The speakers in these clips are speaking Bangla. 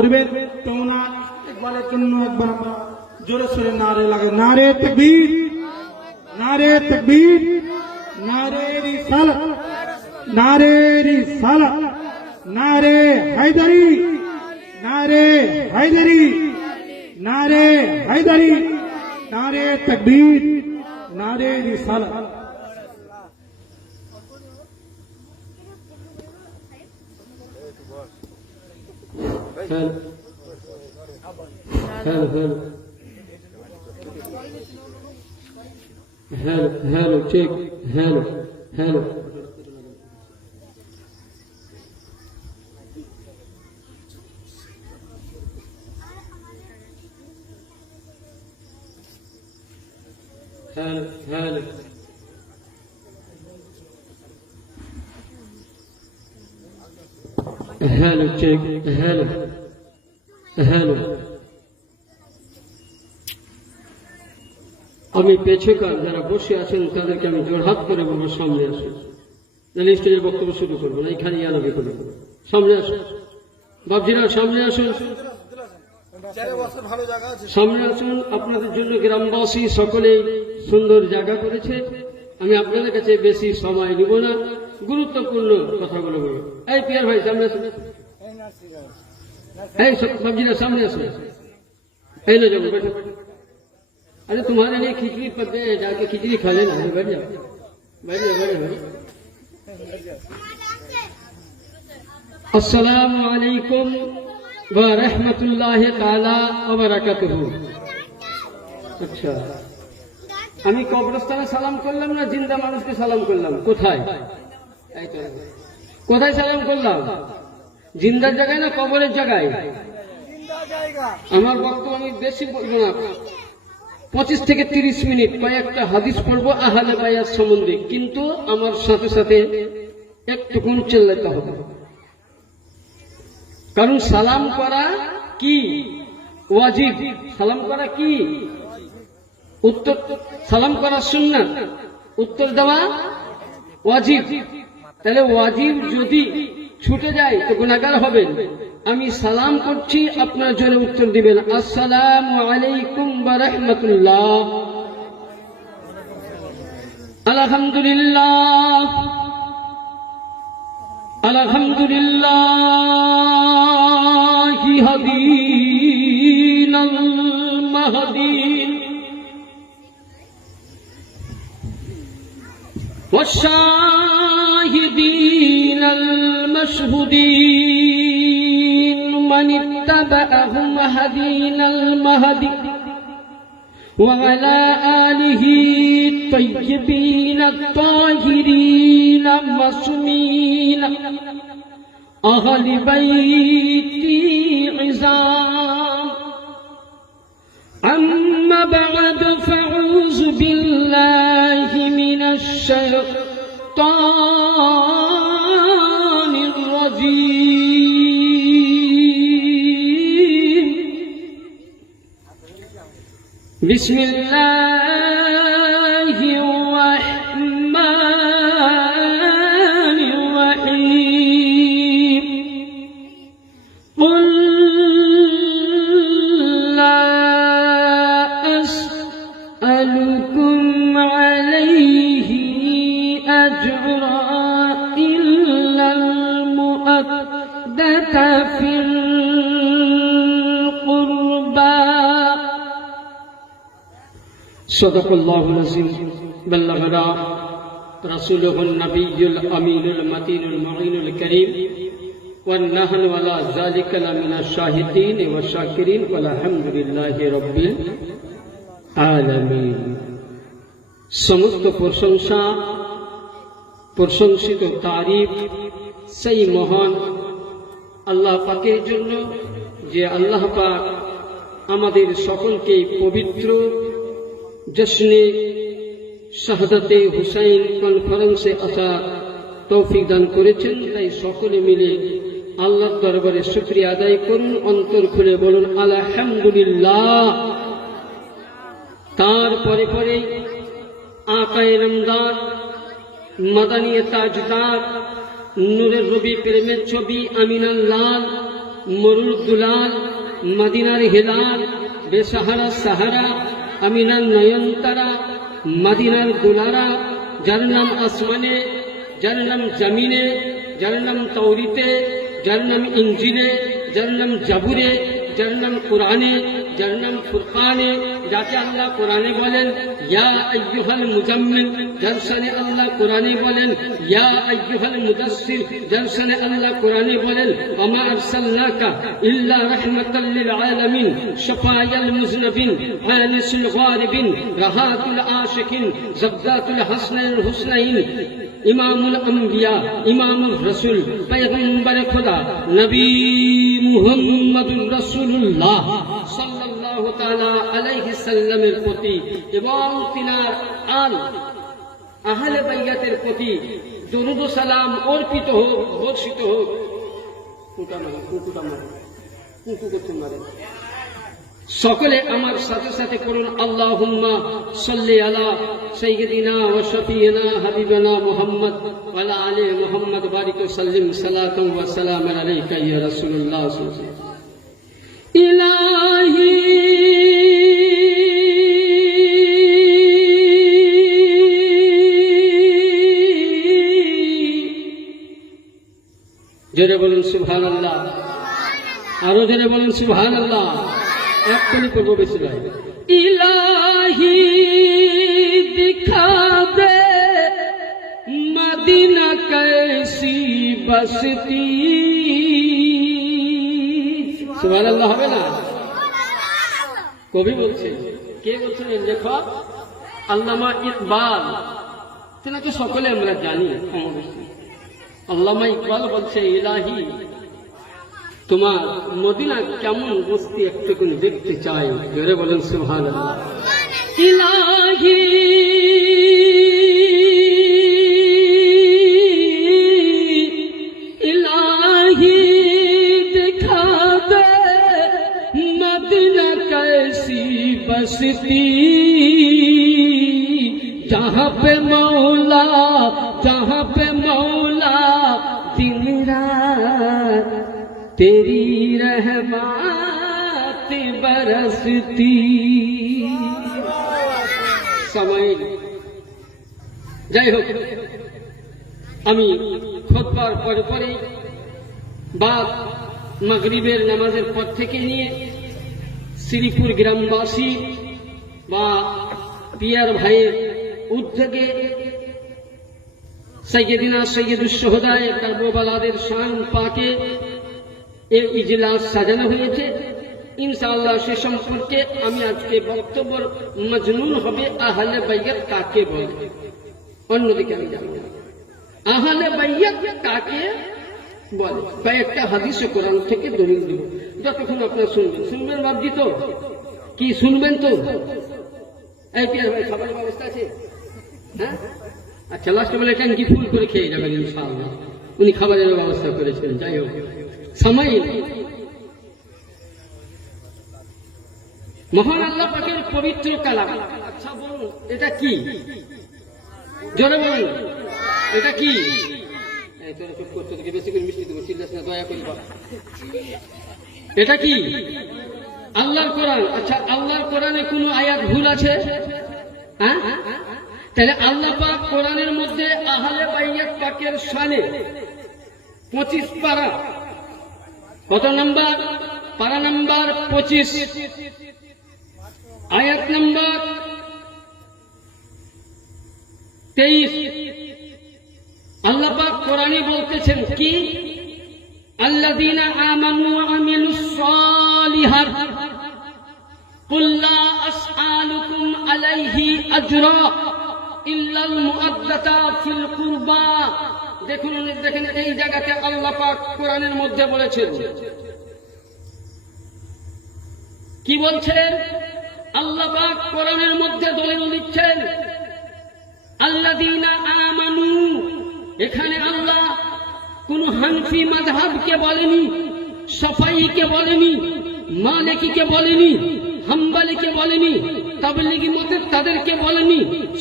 করবেন। তো ওনার একবারের জন্য একবার আমরা জোরে সোরে নারে লাগে, নারে তাকবীর, নারে তাকবীর, নারে রিসালাত, নারে রিসালাত, নারে হায়দারি, নারে হায়দারি, নারে হায়দারি, নারে তাকবীর, নারে রিসালাত। Hello check, hello hello hello hello hello check, hello hello. আমি পেছকার যারা বসে আছেন তাদেরকে আমি জোরহাত করে বলবো সামনে আসুন, নাহলে স্টেজের বক্তব্য শুরু করবো না, এখানে আলাপি করবো। সামনে আসুন বাবজিরা, সামনে আসুন, সামনে আসুন। আপনাদের জন্য গ্রামবাসী সকলে সুন্দর জায়গা করেছে। আমি আপনাদের কাছে বেশি সময় নিব না, গুরুত্বপূর্ণ কথাগুলো বলবো। এই পিয়ার ভাই সামনে আসুন, এই বাবজিরা সামনে আসুন। এই না যাবো, बैठो। अरे तुम्हारे लिए खिचड़ी पकते हैं, जाके खिचड़ी खा लेना। बैठ जाओ, बैठ जाओ, बैठ जाओ। अस्सलामु अलैकुम व रहमतुल्लाहि ताला व बरकातुहू। अच्छा, আমি কবরস্থানে সালাম করলাম না জিন্দা মানুষকে সালাম করলাম? কোথায় কোথায় সালাম করলাম? জিন্দার জায়গায় না কবরের জায়গায়? আমার বক্তব্য আমি বেশি বলবো না, 25 থেকে 30 মিনিট কয়েকটা হাদিস পড়বো আহলে বায়াত সম্বন্ধে, কিন্তু আমার সাথে সাথে একটুকুন চিল্লাতে হবে, কারণ সালাম করা কি ওয়াজিব। সালাম করা কি উত্তর, সালাম করা সুন্নাত, উত্তর দেওয়া ওয়াজিব। তাহলে ওয়াজিব যদি ছুটে যায় তো গুনাহগার হবেন। আমি সালাম করছি, আপনারা জোরে উত্তর দিবেন, আসসালামু আলাইকুম ওয়া রাহমাতুল্লাহ। আলহামদুলিল্লাহ, আলহামদুলিল্লাহ হাদিনাল মাহদিন والشاهدين المشهودين من اتبعهم هدينا المهدي وعلى آله الطيبين الطاهرين المعصومين أهل بيتي عظام. أما بعد فأعوذ بالله من الشيطان الرجيم. بسم الله الرحمن الرحيم. قل لا أسألكم عليه أجرا إلا المودة في القربى. صدق الله العظيم. بلغنا رسوله النبي الأمين المتين المعين الكريم والنحن على ذلك لمن الشاهدين والشاكرين والحمد لله رب العالمين. সমস্ত প্রশংসা, প্রশংসিত তারিফ সেই মহান আল্লাহ পাকের জন্য যে আল্লাহ পাক আমাদের সকলকে পবিত্র জশ্নে শাহাদাতে হুসাইন কনফারেন্সে আসা তৌফিক দান করেছেন। তাই সকলে মিলে আল্লাহর দরবারে শুকরিয়া আদায় করুন, অন্তর খুলে বলুন আলহামদুলিল্লাহ। তারপরে পরে আকায়ে নামদার, মাদানী তাজদার, নূরের রবি, প্রেমের ছবি, আমিনাল লাল মরুর দুলাল, মদিনার হিলাল, বেসাহারা সাহারা, আমিনার নয়নতারা, মদিনার দুলারা, যার নাম আসমানে, যার নাম জমিনে, যার নাম তৌরিতে, যার নাম ইঞ্জিলে, যার নাম জাবুরে, যার নাম কুরআনে, যার নাম ফুরকানে, যাকে আল্লাহ কোরআনে বলেন ইয়া আইয়ুহাল মুজাম্মিল, যার শানে আল্লাহ কোরআনে বলেন ইয়া আইয়ুহাল মুদাসসির, যার শানে আল্লাহ কোরআনে বলেন ওমা আরসালনাকা ইল্লা রাহমাতাল লিল আলামিন, শাফায়াল মুজনবিন, আনিসুল গারিবিন, রাহাতুল আশিকিন, জাবদাতুল হাসনাইল হুসনাইন, ইমামুল আম্বিয়া, ইমামুর রাসূল, পয়গম্বর খোদা নবী মুহাম্মদুর রাসূলুল্লাহ সাল্লাল্লাহু তাআলা আলাইহি সাল্লামের প্রতি এবং তিনার আহলে বাইয়াতের প্রতি দরুদ ও সালাম অর্পিত হোক, বর্ষিত হোক। সকলে আমার সাথে সাথে করুন আল্লাহুম্মা সাল্লি আলা সাইয়্যিদিনা ওয়া শাফিঈনা হাবিবানা মুহাম্মদ ওয়া আলা আলি মুহাম্মদ বারিক ওয়া সাল্লিম সালাতান ওয়া সালামান আলাইকা ইয়া রাসূলুল্লাহ সাল্লাল্লাহু আলাইহি ইলাহি জোরে বলুন সুবহানাল্লাহ, আরো জোরে বলুন সুবহানাল্লাহ। এক কলি করবো, বেশি নয়। ইলাহি দিখা দে মদিনা कैसी बसती, সুবহানাল্লাহ হবে না? কবি বলছে, কে বলছেন? লেখক আল্লামা ইকবাল, তেনাকে সকলে আমরা জানি। আল্লামা ইকবাল বলছে ইলাহি তোমার মদিনা কেমন বস্তি একটুকুন দেখতে চাই। জোরে বলেন সুবহানাল্লাহ। ইলাহি ইলাহি দিখা দে মদিনা कैसी बसती, जहाँ पे मौला दिन रात तेरी रहमत बरसती। समय যাই হোক, আমি খুতবার পরে পরে বা মাগরিবের নামাজের পর থেকে নিয়ে শ্রীপুর গ্রামবাসী বা পিয়ার ভাইয়ের উদ্যোগে সৈয়দিনা সৈয়দুস শুহাদায়ে কারবালাদের শান পাকে এই ইজলাস সাজানো হয়েছে। ইনশাআল্লাহ সে সম্পর্কে আমি আজকে বক্তব্য মজনুন হবে আহলে বাইয়াত কাকে বলে। অন্যদিকে আমি জানি আহলে বাইয়াত কাকে বলে, কয়েকটা হাদিস কোরআন থেকে দলিল দেব, যতক্ষণ আপনারা শুনবেন ভাবছি তো কি শুনবেন তো। এই পিয়ার ভাই খাবারের ব্যবস্থা আছে? হ্যাঁ, আচ্ছা, লাস্টে বলে ট্যাঙ্কি ফুল করে খেয়ে যাবেন ইনশাআল্লাহ, উনি খাবারের ব্যবস্থা করেছেন। যাই হোক, সময় মহান আল্লাহ পাকের পবিত্র কালাম। আচ্ছা বলুন, এটা কি? জোরে বলুন, এটা কি? বেশি করে মিষ্টি দেবো, চিল্লাস না, দয়া করি। এটা কি? আল্লাহর কোরআন। আচ্ছা, আল্লাহর কোরআনে কোনো আয়াত ভুল আছে? হ্যাঁ, তাহলে আল্লাহ পাক কোরআনের মধ্যে আহলে বাইয়াত পাকের শানে 25 পারা, কত নাম্বার? পারা নাম্বার 25, আয়াত নাম্বার 23। আল্লাহ পাক কোরআনে বলতেছেন কি? আল্লাযীনা আমানু ওয়া আমিলুস সালিহাত কুল লা আসআলুকুম আলাইহি আজরা ইল্লাল মুআদ্দাতা ফিল কুরবা। দেখুন এই জায়গাতে আল্লাহ পাক কোরআনের মধ্যে বলেছেন কি বলছেন? আল্লাহ পাক কোরআনের মধ্যে দলিল দিচ্ছেন আল্লাযীনা আমানু। এখানে আল্লাহ কোন হানফি মাযহাবকে বলেনি, শাফাঈকে বলেনি, মালিকিকে বলেনি, হাম্বলিকে বলেনি, তাবলিগি মতের তাদেরকে বলেনি,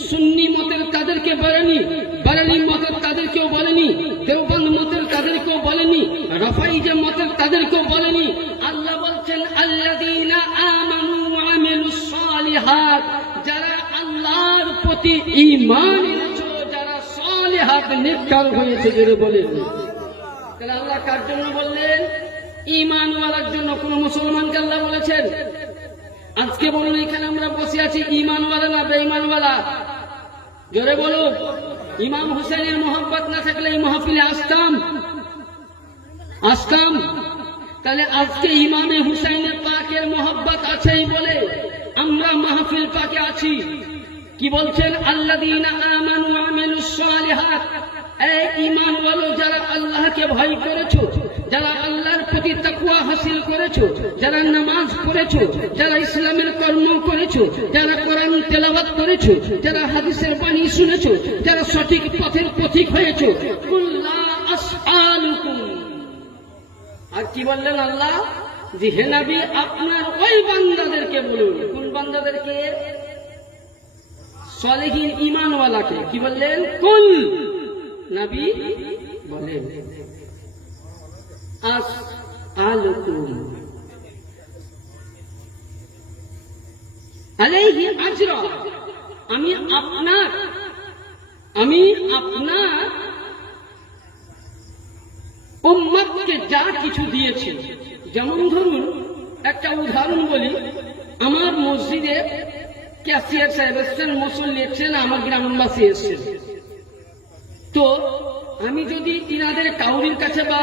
সুন্নি মতের তাদেরকে বলেনি, বারেলি মতের তাদেরকেও বলেনি, দেওবন্দ মতের তাদেরকেও বলেনি, রাফাইজে মতের তাদেরকেও বলেনি। আল্লাহ বলছেন আল্লাযীনা আমানু ওয়া আমিলুস সালিহাত, যারা আল্লাহর প্রতি ঈমান এনেছো, যারা সালিহাত নেককার হয়েছে, যারা বলেন। তাহলে আল্লাহ কার জন্য বললেন? ঈমানওয়ালার জন্য। কোন মুসলমানকে আল্লাহ বলেছেন? আজকে বলুন, এখানে আমরা বসে আছি ঈমানওয়ালা না বেঈমানওয়ালা? জোরে বলুন। ইমাম হুসাইনের মোহাব্বত না থাকলে এই মাহফিলে আসতাম? তাহলে আজকে ইমামে হুসাইনের পাকের মোহাব্বত আছেই বলে আমরা মাহফিল পাকে আছি। কি বলছেন? আল্লাযীনা আমানু ওয়া আমিলুস সালিহাত, এই ঈমানওয়ালা যারা আল্লাহকে ভয় করেছো, যারা আল্লাহর প্রতি তাকওয়া হাসিল করেছো, যারা নামাজ পড়েছো, যারা ইসলামের কর্ম করেছো, যারা কোরআন তেলাওয়াত করেছো, যারা হাদিসের বাণী শুনেছো, যারা সঠিক পথের পথিক হয়েছো, কুল্লা আসআলুকুম। আর কি বললেন আল্লাহ? যে হে নবী, আপনার ওই বান্দাদেরকে বলুন। কোন বান্দাদেরকে? সালেহীন ঈমানওয়ালাকে। কি বললেন? কুল, নবী বলেন, আসআলুকুম আলাইহি আজরা, আমি আপনার উম্মতকে যা কিছু দিয়েছি। যেমন ধরুন, একটা উদাহরণ বলি, আমার মসজিদে ক্যাশিয়ার সাহেব এসছেন, মুসল্লি এসছেন, আমার গ্রামবাসী এসছেন। তো আমি যদি ইনাদের কাউরির কাছে বা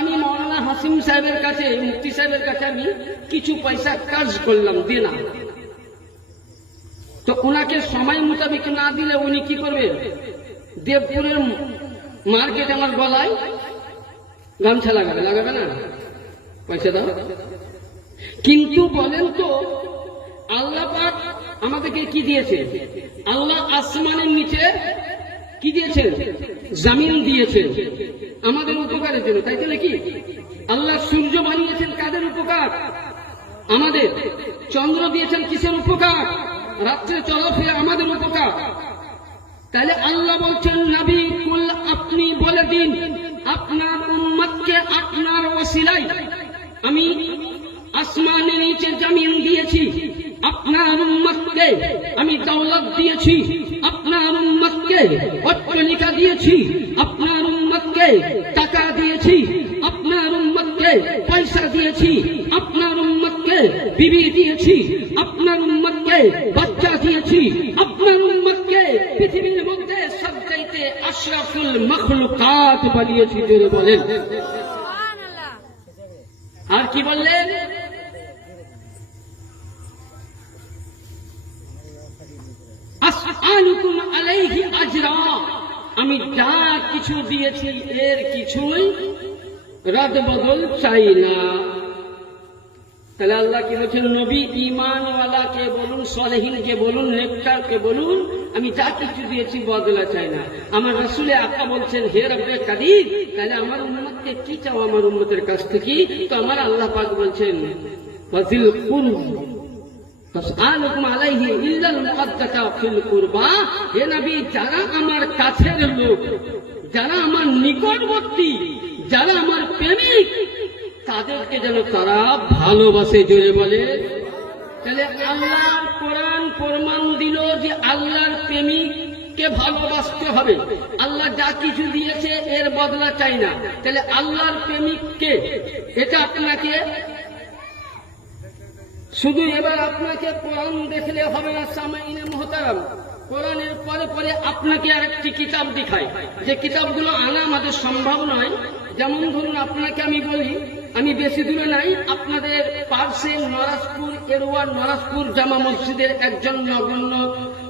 আমি মৌলানা হাসিম সাহেবের কাছে, মুফতি সাহেবের কাছে আমি কিছু পয়সা কাজ করলাম, দিলাম, তো ওনাকে সময় মোতাবেক না দিলে উনি কি করবে? দেবপুরের মার্কেট আমার গলায় গামছা লাগাবে না? পয়সা দাও। কিন্তু বলেন তো, আল্লাহ পাক আমাদেরকে কি দিয়েছে? আল্লাহ আসমানের নিচে কি দিয়েছেন? জমিন দিয়েছেন আমাদের উপকারের জন্য, তাই তো নাকি? আল্লাহ সূর্য বানিয়েছেন কাদের উপকার? আমাদের। চন্দ্র দিয়েছেন কিসের উপকার? রাত্রে চলাফেরা আমাদের উপকার। তাহলে আল্লাহ বলছেন, নবী কুল, আপনি বলে দিন আপনার উম্মতকে আপনার ওসিলায় আমি আসমানের নিচে জমিন দিয়েছি, আপনার উম্মতকে আমি দৌলত দিয়েছি, আপনার উম্মতকে অট্টালিকা দিয়েছি, আপনার উম্মতকে টাকা দিয়েছি, আপনার উম্মতকে পয়সা দিয়েছি, আপনার উম্মতকে বিবি দিয়েছি, আপনার উম্মতকে বাচ্চা দিয়েছি, আপনার উম্মতকে পৃথিবীর মধ্যে সবচাইতে আশরাফুল মাখলুকাত বানিয়েছি। জোরে বলেন। আর কি বললেন? আসআলুকুম আলাইহি আজরা, আমি যা কিছু দিয়েছি এর কিছুই রদ বদল চাই না। তাহলে আল্লাহ কি বলছেন? নবী ঈমানওয়ালাকে বলুন, সালেহীনকে বলুন, নেককারকে বলুন, আমি যা কিছু দিয়েছি বদলা চাই না। আমার রাসূলে আকা বলছেন, হে রব্বে কাদির, তাহলে আমার উম্মতকে কি চাও আমার উম্মতের কাছ থেকে? তো আমার আল্লাহ পাক বলছেন, ওয়াজিল কুরব তাসআলুকুম আলাইহি ইল্লাল মুআদ্দাতা ফিল কুরবা, হে নবী, যারা আমার কাছের লোক, যারা আমার নিকটবর্তী, যারা আমার প্রেমিক, তাদেরকে যেন তারা ভালোবাসে। জোরে বলে। তাহলে আল্লাহর কোরআন প্রমাণ দিল যে আল্লাহর প্রেমিককে ভালোবাসতে হবে। আল্লাহ যা কিছু দিয়েছে এর বদলা চাই না। তাহলে আল্লাহর প্রেমিককে, এটা আপনাকে শুধু এবার আপনাকে কোরআন দেখলে হবে না সামাইনে মুহতারাম, কোরআনের পরে পরে আপনাকে আরেকটি কিতাব দেখায়, যে কিতাবগুলো আনা আমাদের সম্ভব নয়। যেমন ধরুন, আপনাকে আমি বলি, আমি বেশি দূরে নাই, আপনাদের পার্শ্বে নরাজপুর এরওয়ার নরাজপুর জামা মসজিদের একজন নগণ্য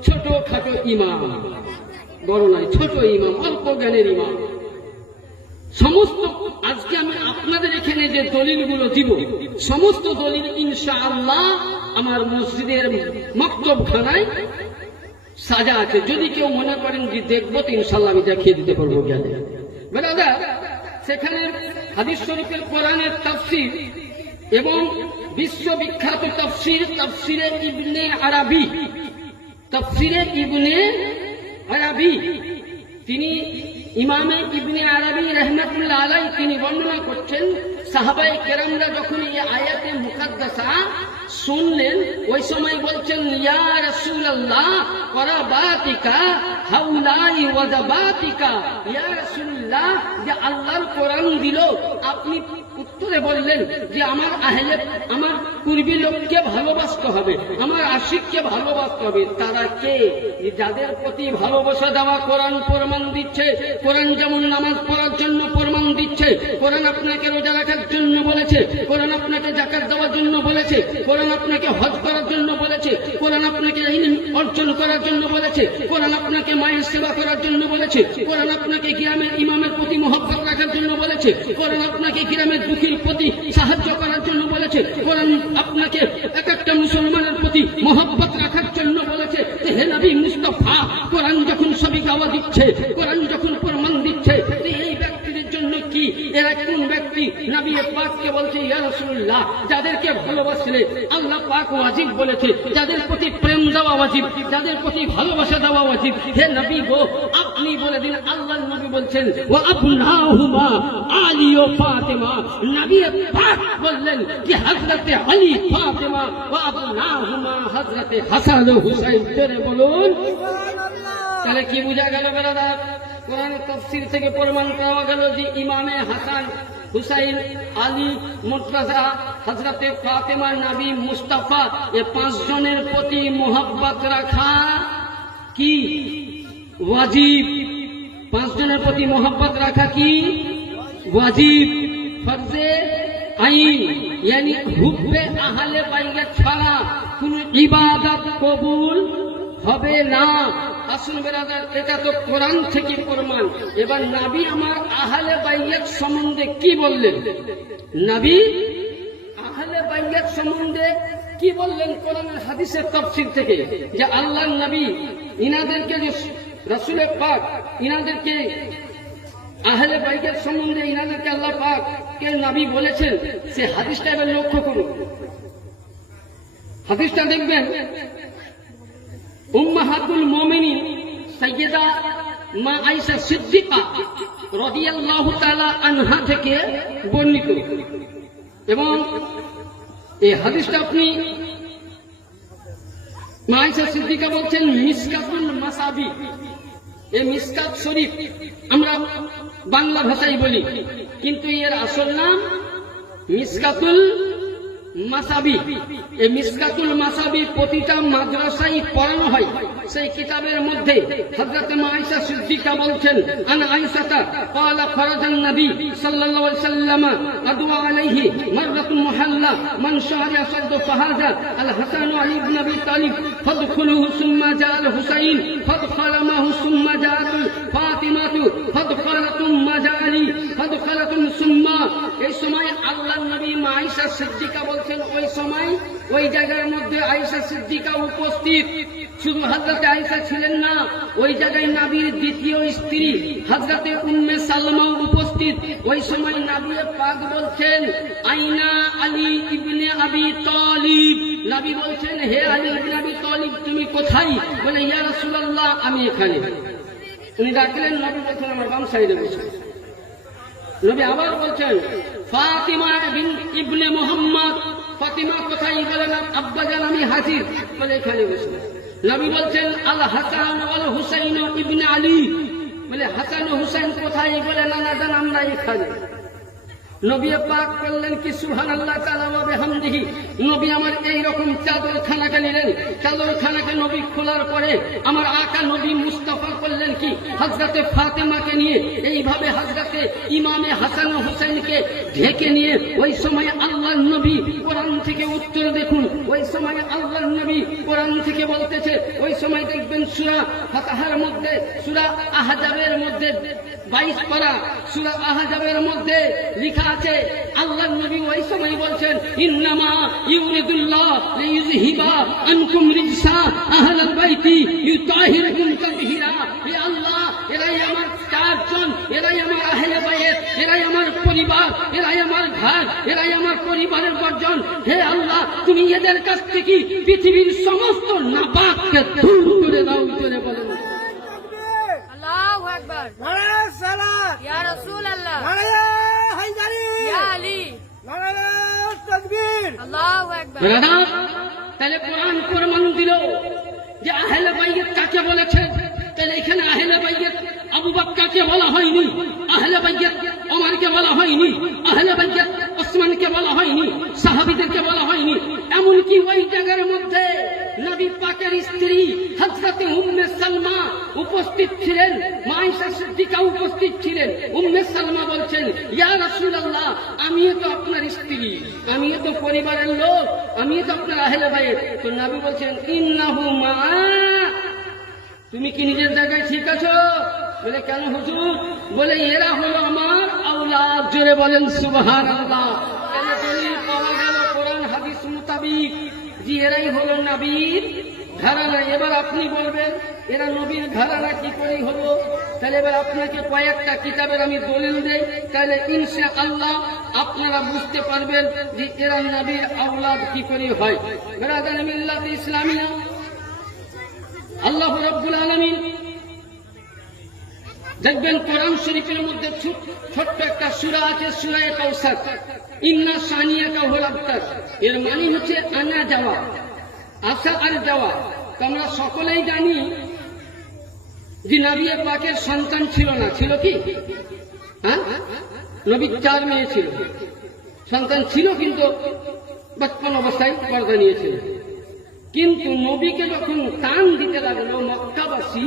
ছোটখাটো ইমাম, বড় নয়, ছোট ইমাম, অল্প জ্ঞানের ইমাম। সমস্ত আজকে আমি আপনাদের এখানে যে দলিলগুলো দিব, সমস্ত দলিল ইনশাআল্লাহ আমার মসজিদের মক্তবখানায় সাজা আছে। যদি কেউ মনে করেন যে দেখবো, তো ইনশাআল্লাহ আমি দেখিয়ে দিতে পারবো জ্ঞানে। দাদা, সেখানে হাদিস শরীফের কোরআনের তাফসীর এবং বিশ্ববিখ্যাত তাফসীরে ইবনে আরাবি, তাফসীরে ইবনে আরাবী, তিনি ইমামে ইবনে আরাবী রাহমাতুল্লাহ আলাইহি তিনি বর্ণনা করছেন, সাহাবায়ে কেরামরা যখন এই আয়াতে মুকাদ্দাসা শুনলেন ওই সময় বলছেন, ইয়া রাসূলুল্লাহ করাবাতিকা হাউলাই ওয়াজাবাতিকা, ইয়া রাসূলুল্লাহ, যে আল্লাহর কোরআন দিল, আপনি উত্তরে বললেন যে আমার আহলে, আমার পূর্বী লোককে ভালোবাসতে হবে, আমার আশিককে ভালোবাসতে হবে। তারা কে? যাদের প্রতি ভালোবাসা দেওয়া কোরআন প্রমাণ দিচ্ছে। কোরআন যেমন নামাজ পড়ার জন্য প্রমাণ দিচ্ছে, কোরআন আপনাকে রোজা রাখার জন্য বলেছে, কোরআন আপনাকে যাকাত দেওয়ার জন্য বলেছে, কোরআন আপনাকে হজ করার জন্য বলেছে, কোরআন আপনাকে ইলম অর্জন করার জন্য বলেছে, কোরআন আপনাকে মায়ের সেবা করার জন্য বলেছে, কোরআন আপনাকে গ্রামের ইমামের প্রতি মহব্বত রাখার জন্য বলেছে, কোরআন আপনাকে গ্রামের দুঃখীর প্রতি সাহায্য করার জন্য বলেছে, কোরআন আপনাকে এক একটা মুসলমানের প্রতি মহব্বত রাখার জন্য বলেছে। হে নবী মুস্তাফা, কোরআন যখন সবই গাওয়া দিচ্ছে, কোরআন যখন প্রমাণ দিচ্ছে, এই ব্যক্তিদের জন্য কি, এরা কোন ব্যক্তি? নবী পাককে বলছে, ইয়া রাসূলুল্লাহ, যাদেরকে ভালোবাসলে আল্লাহ পাক ওয়াজিব বলেছে, যাদের প্রতি প্রেম দেওয়া ওয়াজিব, যাদের প্রতি ভালোবাসা দেওয়া ওয়াজিব। হে নবী গো, আপনি বলে দিন। আল্লাহর নবী বলছেন, ওয়া আবনাহুমা আলী ও ফাতেমা। নবী পাক বললেন যে হযরতে আলী, ফাতেমা, ওয়া আবনাহুমা হযরতে হাসান ও হুসাইন। জোরে বলুন সুবহানাল্লাহ। তাহলে কি বোঝা গেল ব্রাদার? কোরআনের তাফসীর থেকে প্রমাণ পাওয়া গেল যে ইমামে হাসান, হুসাইন, আলী, মুর্তজা, হযরতে ফাতেমা, নবী মুস্তাফা, এই পাঁচজনের প্রতি মোহাব্বত রাখা কি ওয়াজিব। পাঁচজনের প্রতি মোহাব্বত রাখা কি ওয়াজিব, ফরজে আইন। यानी হুব্বে আহলে বাইত ছাড়া কোন ইবাদত কবুল হবে না। আসুন ব্রাদার, এটা তো কোরআন থেকে প্রমাণ। এবার নবী আমার আহলে বাইত সম্বন্ধে কি বললেন? নবী আহলে বাইত সম্বন্ধে কি বললেন কোরআনের হাদিসের তাফসীর থেকে? যে আল্লাহর নবী ইনাদেরকে, যে রাসূল পাক ইনাদেরকে আহলে বাইতের সম্বন্ধে ইনাদেরকে আল্লাহ পাক কে নবী বলেছেন, সে হাদিসটা এবার লক্ষ্য করুন। হাদিসটা দেখবেন উম্মাহাতুল মুমিনিন সাইয়্যিদা মা আয়েশা সিদ্দিকা রাদিয়াল্লাহু তাআলা আনহা থেকে বর্ণিত। এবং এই হাদিসটা আপনি, মা আয়েশা সিদ্দিকা বলছেন, মিসকাতুল মাসাবি। এই মিসকাত শরীফ আমরা বাংলা ভাষায় বলি, কিন্তু এর আসল নাম মিসকাতুল মাসাবি। এই মিসকাতুল মাসাবি প্রতিটা মাদ্রাসায় পড়ানো হয়। সেই কিতাবের মধ্যে হযরত মা আয়েশা সিদ্দিকা বলছেন, আন আয়েশাতা ক্বালা খরাজান নবী সাল্লাল্লাহু আলাইহি ওয়াসাল্লাম আদওয়া আলাইহি মাররাতুন মুহাল্লা মান শাহরা সাদ ফাহাজা আল হাসান আলী ইবনে আবি তালিব ফাদখুলুহু সুম্মা জা আল হুসাইন ফাদখালা মাহু সুম্মা জাআত ফাতিমাতু ফাদখালাতুম মা জা আলী ফাদখালাতুম সুম্মা। এই সময় আল্লাহর নবী মা আয়েশা সিদ্দিকা বলছেন, ওই সময় ওই জায়গার মধ্যে আয়েশা সিদ্দিকা উপস্থিত। শুধু হযরতে আয়েশা ছিলেন না, ওই জায়গায় নবীর দ্বিতীয় স্ত্রী হযরতে উম্মে সালমা উপস্থিত। ওই সময় নবী পাক বলছেন, আইনা আলী ইবনে আবি তালিব। নবী বলছেন, হে আলী ইবনে আবি তালিব, তুমি কোথায়? বলে, ইয়া রাসূলুল্লাহ, আমি এখানে। উনি ডাকলেন, নবী বলছেন, আমার বাম সাইডে বসে। নবী আবার বলছেন, ফাতিমা ইবনে মুহাম্মদ। ফাতিমা কোথায়? বলেন, আব্বাজান আমি হাজির। বলে, এখানে বসে। নবী বলছেন, আল হাসান ওয়াল হুসাইন ইবনে আলী। বলে, হাসান ও হুসাইন কোথায়? বলে, নানা জান আমরা এখানে। নবী পাক বললেন কি সুবহানাল্লাহ তাআলা ওয়া বিহামদিহি। নবী আমার এই রকম চাদরখানাকে নিলেন। চাদরখানাকে নবী খোলার পরে আমার আকা নবী মুস্তাফা করলেন কি, হযরতে ফাতেমাকে নিয়ে এইভাবে হযরতে ইমামে হাসান ও হুসাইনকে ঢেকে নিয়ে, ওই সময় আল্লাহর নবী কোরআন থেকে উত্তর দেখুন। ওই সময় আল্লাহর নবী কোরআন থেকে বলতেছে, ওই সময় দেখবেন সূরা ফাতহার মধ্যে, সূরা আহজাবের মধ্যে 22 পারা সূরা আহজাবের মধ্যে লেখা আছে, আল্লাহর নবী ওই সময় বলছেন, ইন্নামা ইউরিদুল্লাহ লিইয়ুযহিবা আনকুম রিজসা আহলাল বাইতি ইউতাহিরুকুম তাতহীরা। হে আল্লাহ, এরাই আমার চারজন, এরাই আমার আহলে বাইত, এরাই আমার পরিবার, এরাই আমার ঘর, এরাই আমার পরিবারের বর্জন। হে আল্লাহ, তুমি এদের কাছ থেকে পৃথিবীর সমস্ত নাপাককে দূর করে দাও। করে বলেন আকবার। নারায়ে সালাত, ইয়া রাসূলুল্লাহ, নারায়ে হায়দারি, ইয়া আলী, নারায়ে তাকবীর। আল্লাহু আকবার। ব্রাদার, তাহলে কোরআন প্রমাণ দিল যে আহলে বাইত কাকে বলেছেন। তাহলে এখানে আহলে বাইত আবু বকরকে বলা হয়নি, আহলে বাইত ওমরকে বলা হয়নি, আহলে বাইত ওসমানকে বলা হয়নি, সাহাবীদেরকে বলা হয়নি। এমনকি ওই জায়গার মধ্যে নবী পাকের স্ত্রী হযরত উম্মে সালমা উপস্থিত ছিলেন, মা আয়েশা সিদ্দিকা উপস্থিত ছিলেন। উম্মে সালমা বলছেন, ইয়া রাসূলুল্লাহ, আমিও তো আপনার স্ত্রী, আমিও তো পরিবারের লোক, আমিও তো আপনার আহলে বাইত। তো নবী বলছেন, ইন্নাহু মা, তুমি কি নিজের জায়গায় ঠিক আছো? বলে কেন হুজুর? বলে এরা হলো আমার আওলাদ। জোরে বলেন সুবহানাল্লাহ। কেন দলিল পাওয়া গেল কোরআন হাদিস মোতাবিক যে এরাই হলো নবীর ঘরানা। এবার আপনি বলবেন এরা নবীর ঘরানা কি করে হলো? তাহলে এবার আপনাকে কয়েকটা কিতাবের আমি দলিল দেই, তাহলে ইনশাআল্লাহ আপনারা বুঝতে পারবেন যে এরা নবীর আওলাদ কি করে হয়। বেরাদার মিল্লাত ইসলামিয়া, আল্লাহ রাব্বুল আলামিন দেখবেন কোরআন শরীফের মধ্যে ছোট্ট একটা সূরা আছে, সূরা কাউসার, ইন্না শানিয়াকা হুয়াল আবতার। এর মানে হচ্ছে আনা যাওয়া, আসা আর যাওয়া। তো আমরা সকলেই জানি যে নবী পাকের সন্তান ছিল না, ছিল কি? হ্যাঁ, নবীর 4 মেয়ে ছিল, সন্তান ছিল কিন্তু বচপন অবস্থায় পর্দা নিয়েছিল। কিন্তু নবীকে যখন টান দিতে লাগলো মক্কাবাসী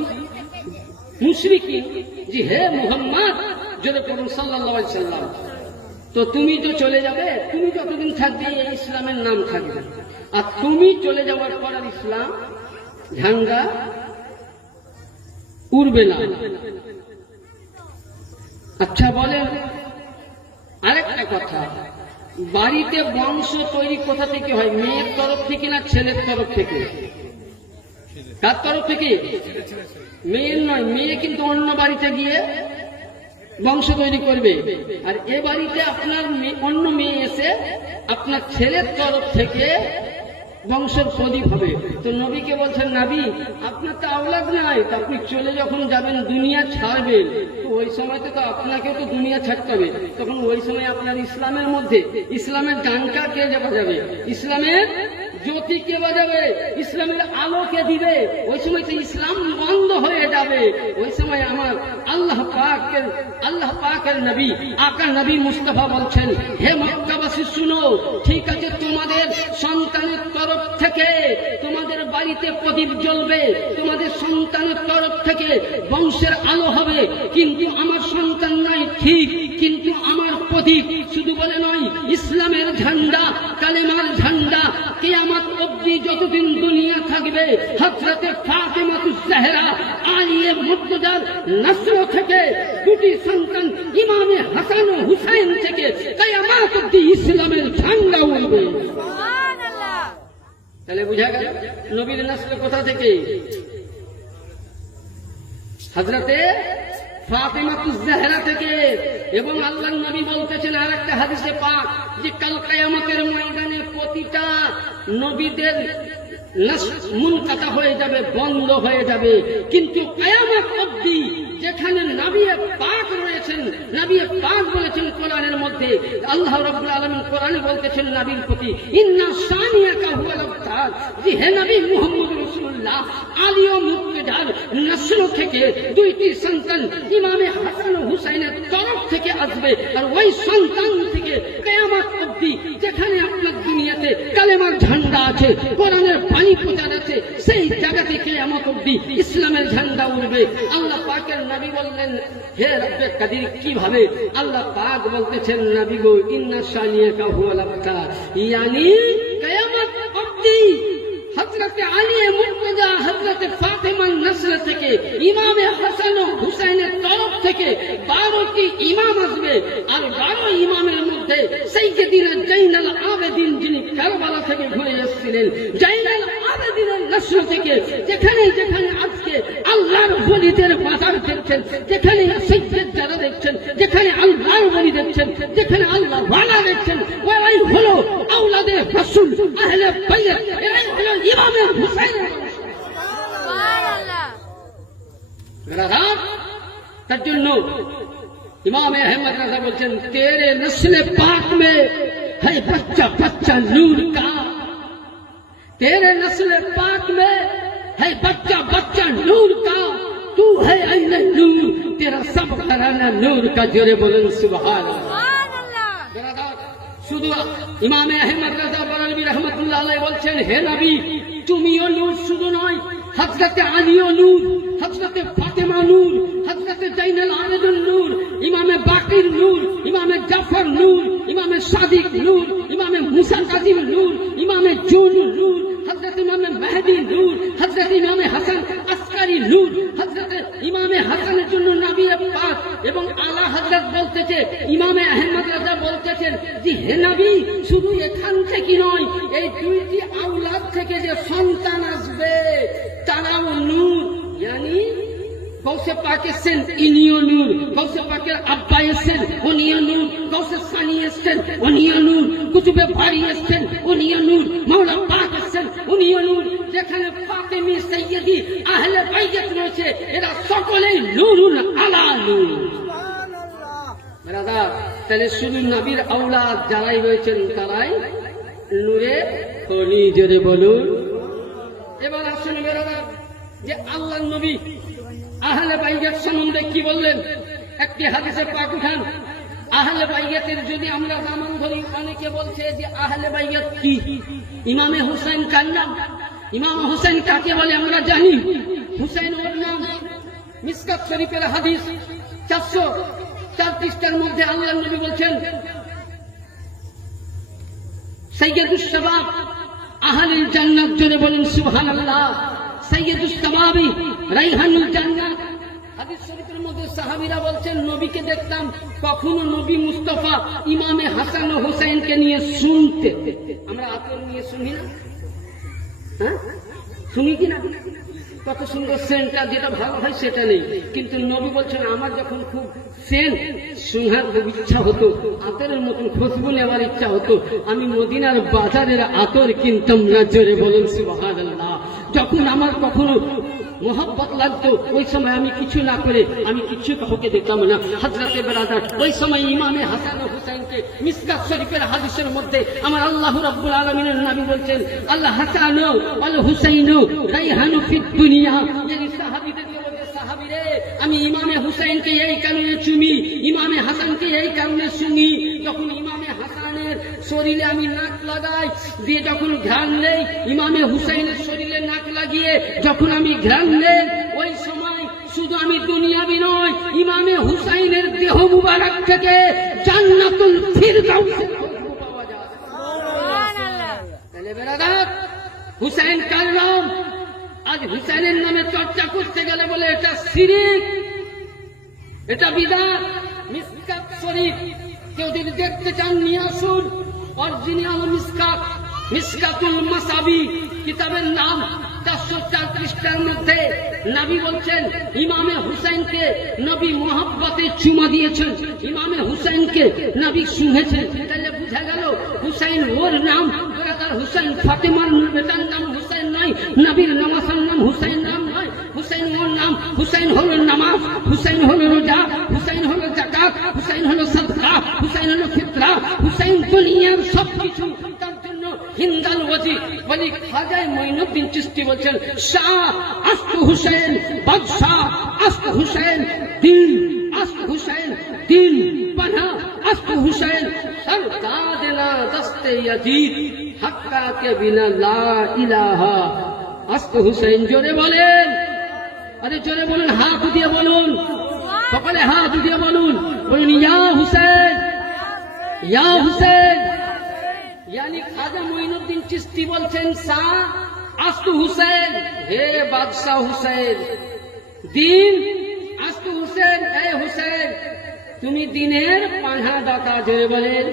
মুশরিকিন, যে হে মুহাম্মদ, জোরে পড়ুন সাল্লাল্লাহু আলাইহি সাল্লাম, তো তুমি তো চলে যাবে, তুমি যতদিন থাকবে এই ইসলামের নাম থাকবে, আর তুমি চলে যাওয়ার পর আর ইসলাম ঝান্ডা উড়বে না। আচ্ছা বলেন আরেকটা কথা, বাড়িতে বংশ তৈরি কোথা থেকে হয়? মেয়ের তরফ থেকে না ছেলের তরফ থেকে? কার তরফ থেকে? মেয়ের নয়, মেয়ে কিন্তু অন্য বাড়িতে গিয়ে বংশ তৈরি করবে, আর এ বাড়িতে আপনার অন্য মেয়ে এসে আপনার ছেলের তরফ থেকে বংশের প্রদীপ হবে। তো নবীকে বলছেন, নবী আপনার তো আওলাদ নাই, তো আপনি চলে যখন যাবেন দুনিয়া ছাড়বেন, তো ওই সময় তো আপনাকেও তো দুনিয়া ছাড়তে হবে। তখন ওই সময় আপনার ইসলামের মধ্যে ইসলামের ডানকা কে বাজাবে? ইসলামের জ্যোতি কে বাজাবে? ইসলামের আলো কে দিবে? ওই সময় তো ইসলাম বন্ধ হয়ে যাবে। ওই সময় আমার আল্লাহ পাকের নবী আকা নবী মুস্তাফা বলছেন, হে মক্কাবাসী শুনো, ঠিক আছে তোমাদের সন্তানের তরফ থেকে তোমাদের বাড়িতে প্রদীপ জ্বলবে, তোমাদের সন্তানের তরফ থেকে বংশের আলো হবে, কিন্তু আমার সন্তান নাই ঠিক, কিন্তু আমার প্রদীপ শুধু বলে নয়, ইসলামের ঝান্ডা, কালেমার ঝান্ডা কিয়ামত অবধি যতদিন দুনিয়া থাকবে, হযরতে ফাতেমাতুজ জাহরা আলিয়ে মুর্তজার নসল থেকে দুটি সন্তান ইমামে হাসান ও হুসাইন থেকে কিয়ামত অবধি ইসলামের ঝান্ডা উড়বে। সুবহানাল্লাহ। তাহলে বুঝা গেল নবীর নসল কোথা থেকে? হযরতে ফাতেমাতুজ জাহরা থেকে। এবং আল্লাহর নবী বলতেছেন আরেকটা হাদিসে পাক যে কাল কিয়ামতের ময়দানে প্রতিটা নবীদের মুনকাতা হয়ে যাবে, বন্ধ হয়ে যাবে, কিন্তু কিয়ামত অবধি যেখানে নবী পাক রয়েছেন, নবী পাক বলেছেন কোরআনের মধ্যে, আল্লাহ রাব্বুল আলামিন কোরআনে বলতেছেন নবীর প্রতি, ইন্না শানিয়াকা হুয়াল আবতার, যে হে নবী মুহাম্মদ রাসূলুল্লাহ আলী ও মুর্তজার নসল থেকে দুইটি সন্তান ইমামে হাসান ও হুসাইনের তরফ থেকে আসবে, আর ওই সন্তান থেকে কিয়ামত অবধি যেখানে আপনার দুনিয়াতে কালেমার ঝান্ডা আছে, কোরআনের বাণী প্রচার আছে, সেই জায়গাতে কিয়ামত অবধি ইসলামের ঝান্ডা উড়বে। আল্লাহ পাকের নবী বললেন, হে রব্বে কাদির, কিভাবে? আল্লাহ পাক বলতেছেন, নবী গো, ইন্না শানিয়াকা হুয়াল আবতার, ইয়ানি কিয়ামত অবধি হযরতে আলী মুর্তজা, হযরতে ফাতেমার নসল থেকে ইমামে হাসান ও হুসাইনের তরফ থেকে 12টি ইমাম আসবে, আর 12 ইমামের মধ্যে সাইয়্যিদুনা জাইনাল আবেদিন, যিনি কারবালা থেকে ঘুরে এসেছিলেন, জাইনাল আবেদিনের নসল থেকে, যেখানে যেখানে আজকে আল্লাহর ওলিদের বাজার দেখছেন, যেখানে সাইয়্যিদ যারা দেখছেন, যেখানে আল্লাহর ওলি দেখছেন, যেখানে আল্লাহ ওয়ালা দেখছেন, ওরাই হলো আওলাদে রাসূল, আহলে বাইত, এরাই হলো ইমামে হুসাইন। সুবহানাল্লাহ। তার জন্য इमाम अहमद रजा बोलছেন तेरे नस्ल पाक में है बच्चा बच्चा नूर का, तेरे नस्ल पाक में है बच्चा बच्चा नूर का, तू है अहले नूर, तेरा सब घराना नूर का। जोरे बोलें सुभान अल्लाह। সুবহান আল্লাহ। শুধু ইমামে আহমদ রাজা বরেলভী রহমতুল্লাহ আলাইহি বলছেন, হে নবী তুমিও নূর, শুধু নয় হযরতে আলীও নূর, হযরতে ফাতেমা নূর, হযরতে জাইনুল আবেদিন নূর, ইমামে বাকির নূর, ইমামে জাফর নূর, ইমামে সাদিক নূর, ইমামে মুসা কাজিম নূর, ইমামে জুন নূর, হযরত ইমামে মেহদি নূর, হযরত ইমামে হাসান আসকারি নূর, হযরত ইমামে হাসানের জন্য নবী পাক এবং আলা হযরত বলতেছে, ইমামে আহমদ রাজা বলতেছেন যে হে নবী শুধু এখান থেকে নয়, এই দুইটি আওলাদ থেকে যে সন্তান আসবে তারাও নূর। यानी गौसे पाक এসেছেন ইনিও নূর, গৌসে পাকের আব্বা এসেছেন উনিও নূর, গৌসে সানি এসেছেন উনিও নূর, কুতুবে বারি এসেছেন উনিও নূর, মাওলা পাক এসেছেন উনিও নূর। যেখানে ফাতেমি সৈয়দি আহলে বাইত রয়েছে এরা সকলেই নূরুন আলা নূর। সুবহানাল্লাহ। ব্রাদার, তাহলে শুধু নবীর আওলাদ যারাই রয়েছেন তারাই নূরে খনি। জোরে বলুন। এবার আসুন ব্রাদার, যে আল্লাহর নবী আহলে বাইত সম্বন্ধে কি বললেন, একটি হাদিসে পাক উঠান। আহলে বাইতের যদি আমরা নাম ধরি, অনেকে বলছে যে আহলে বাইত কি? ইমামে হুসাইন কার নাম? ইমাম হুসাইন কাকে বলে আমরা জানি, হুসাইন ওর নাম। মিসকাত শরীফের হাদিস 404 পৃষ্ঠার মধ্যে আল্লাহর নবী বলছেন, সাইয়্যিদুশ শাবাব আহলিল জান্নাত। জোরে বলেন সুবহানাল্লাহ। সাইয়্যিদুশ শাবাবি রাইহানুল জান্নাত। হাদিস শরীফের মধ্যে সাহাবীরা বলছেন, নবীকে দেখতাম কখনো নবী মুস্তাফা ইমামে হাসান ও হুসাইনকে নিয়ে শুনতে। আমরা আতর নিয়ে শুনি না? হ্যাঁ, শুনি কি না? কত সুন্দর সেন্টটা, যেটা ভালো হয় সেটা নেই, কিন্তু নবী বলছেন আমার যখন খুব সেন্ট শোনার খুব ইচ্ছা হতো, আতরের মতন খুশবু নেওয়ার ইচ্ছা হতো, আমি মদিনার বাজারের আতর কিনতাম না। জোরে বলুন সুবহানাল্লাহ। যখন আমার কখনো মোহব্বত লাগতো ওই সময় আমি কিছু না করে আমি কিছু কাউকে দিতাম না। হযরতে বেরাদার, ওই সময় ইমামে হাসান ও হুসাইনকে মিসকাত শরীফের হাদিসের মধ্যে আমার আল্লাহ রাব্বুল আলামিনের নবী বলছেন, আল্লাহ হাসান ওয়াল হুসাইন রাইহানু ফিদ দুনিয়া। এই সাহাবীদেরকে বলতে, সাহাবীরে আমি ইমামে হুসাইনকে এই কারণে চুমি, ইমামে হাসানকে এই কারণে শুনি, যখন ইমামে হাসানের শরীরে আমি নাক লাগাই দিয়ে যখন ঘ্রাণ নেই, ইমামে হুসাইনের শরীরে নাক লাগিয়ে যখন আমি ঘ্রাণ নেই, ওই সময় শুধু আমি দুনিয়াবি নয়, ইমামে হুসাইনের দেহ মুবারক থেকে জান্নাতুল ফিরদাউসের খুশবু পাওয়া যায়। সুবহান আল্লাহ। তাহলে বেরাদার, হুসাইন কার নাম? আজ হুসাইনের নামে চর্চা করতে গেলে বলে এটা শিরক, এটা বিদআত। মিসকাত শরীফ কেউ যদি দেখতে চান নিয়ে আসুন, অরিজিনাল মিসকাত, মিসকাতুল মাসাবি কিতাবের নাম। 404 পৃষ্ঠার মধ্যে নবী বলছেন, ইমামে হুসাইনকে নবী মোহাব্বতে চুমা দিয়েছেন, ইমামে হুসাইনকে নবী শুনেছেন। তাহলে বুঝা গেল হুসাইন ওর নাম। তার হুসাইন ফাতেমার বেটার নাম হুসাইন নয়, নবীর নামাজের নাম হুসাইন নাম নয়। হুসাইন ওর নাম। হুসাইন হলো নামাজ, হুসাইন হলো রোজা, হুসাইন হলো যাকাত, হুসাইন হলো সাদকা, হুসাইন হলো ফিতরা, হুসাইন দুনিয়ার সবকিছু। তার জন্য হিন্দাল ওয়াজি বলি খাজা মঈনুদ্দিন চিশতি বলছেন, শাহ আস্ত হুসাইন, বাদশাহ আস্ত হুসাইন, দিন আস্ত হুসাইন, দিন পানা আস্ত হুসাইন, सरदाद ना दस्ते यजीद हक्का के बिना ला इलाहा अस्त हुसैन। জোরে বলেন, আরে জোরে বলুন, হাত দিয়ে বলুন, সকলে হাত দিয়ে বলুন, বলুন ইয়া হুসैन, ইয়া হুসैन। यानी খাজা মঈনুদ্দিন চিশতি বলছেন, শাহ আস্ত হুসैन, হে বাদশাহ হুসैन, দিন আস্ত হুসैन, এ হুসैन তুমি দিনের পাঁহা দাতা। জোরে বলেন।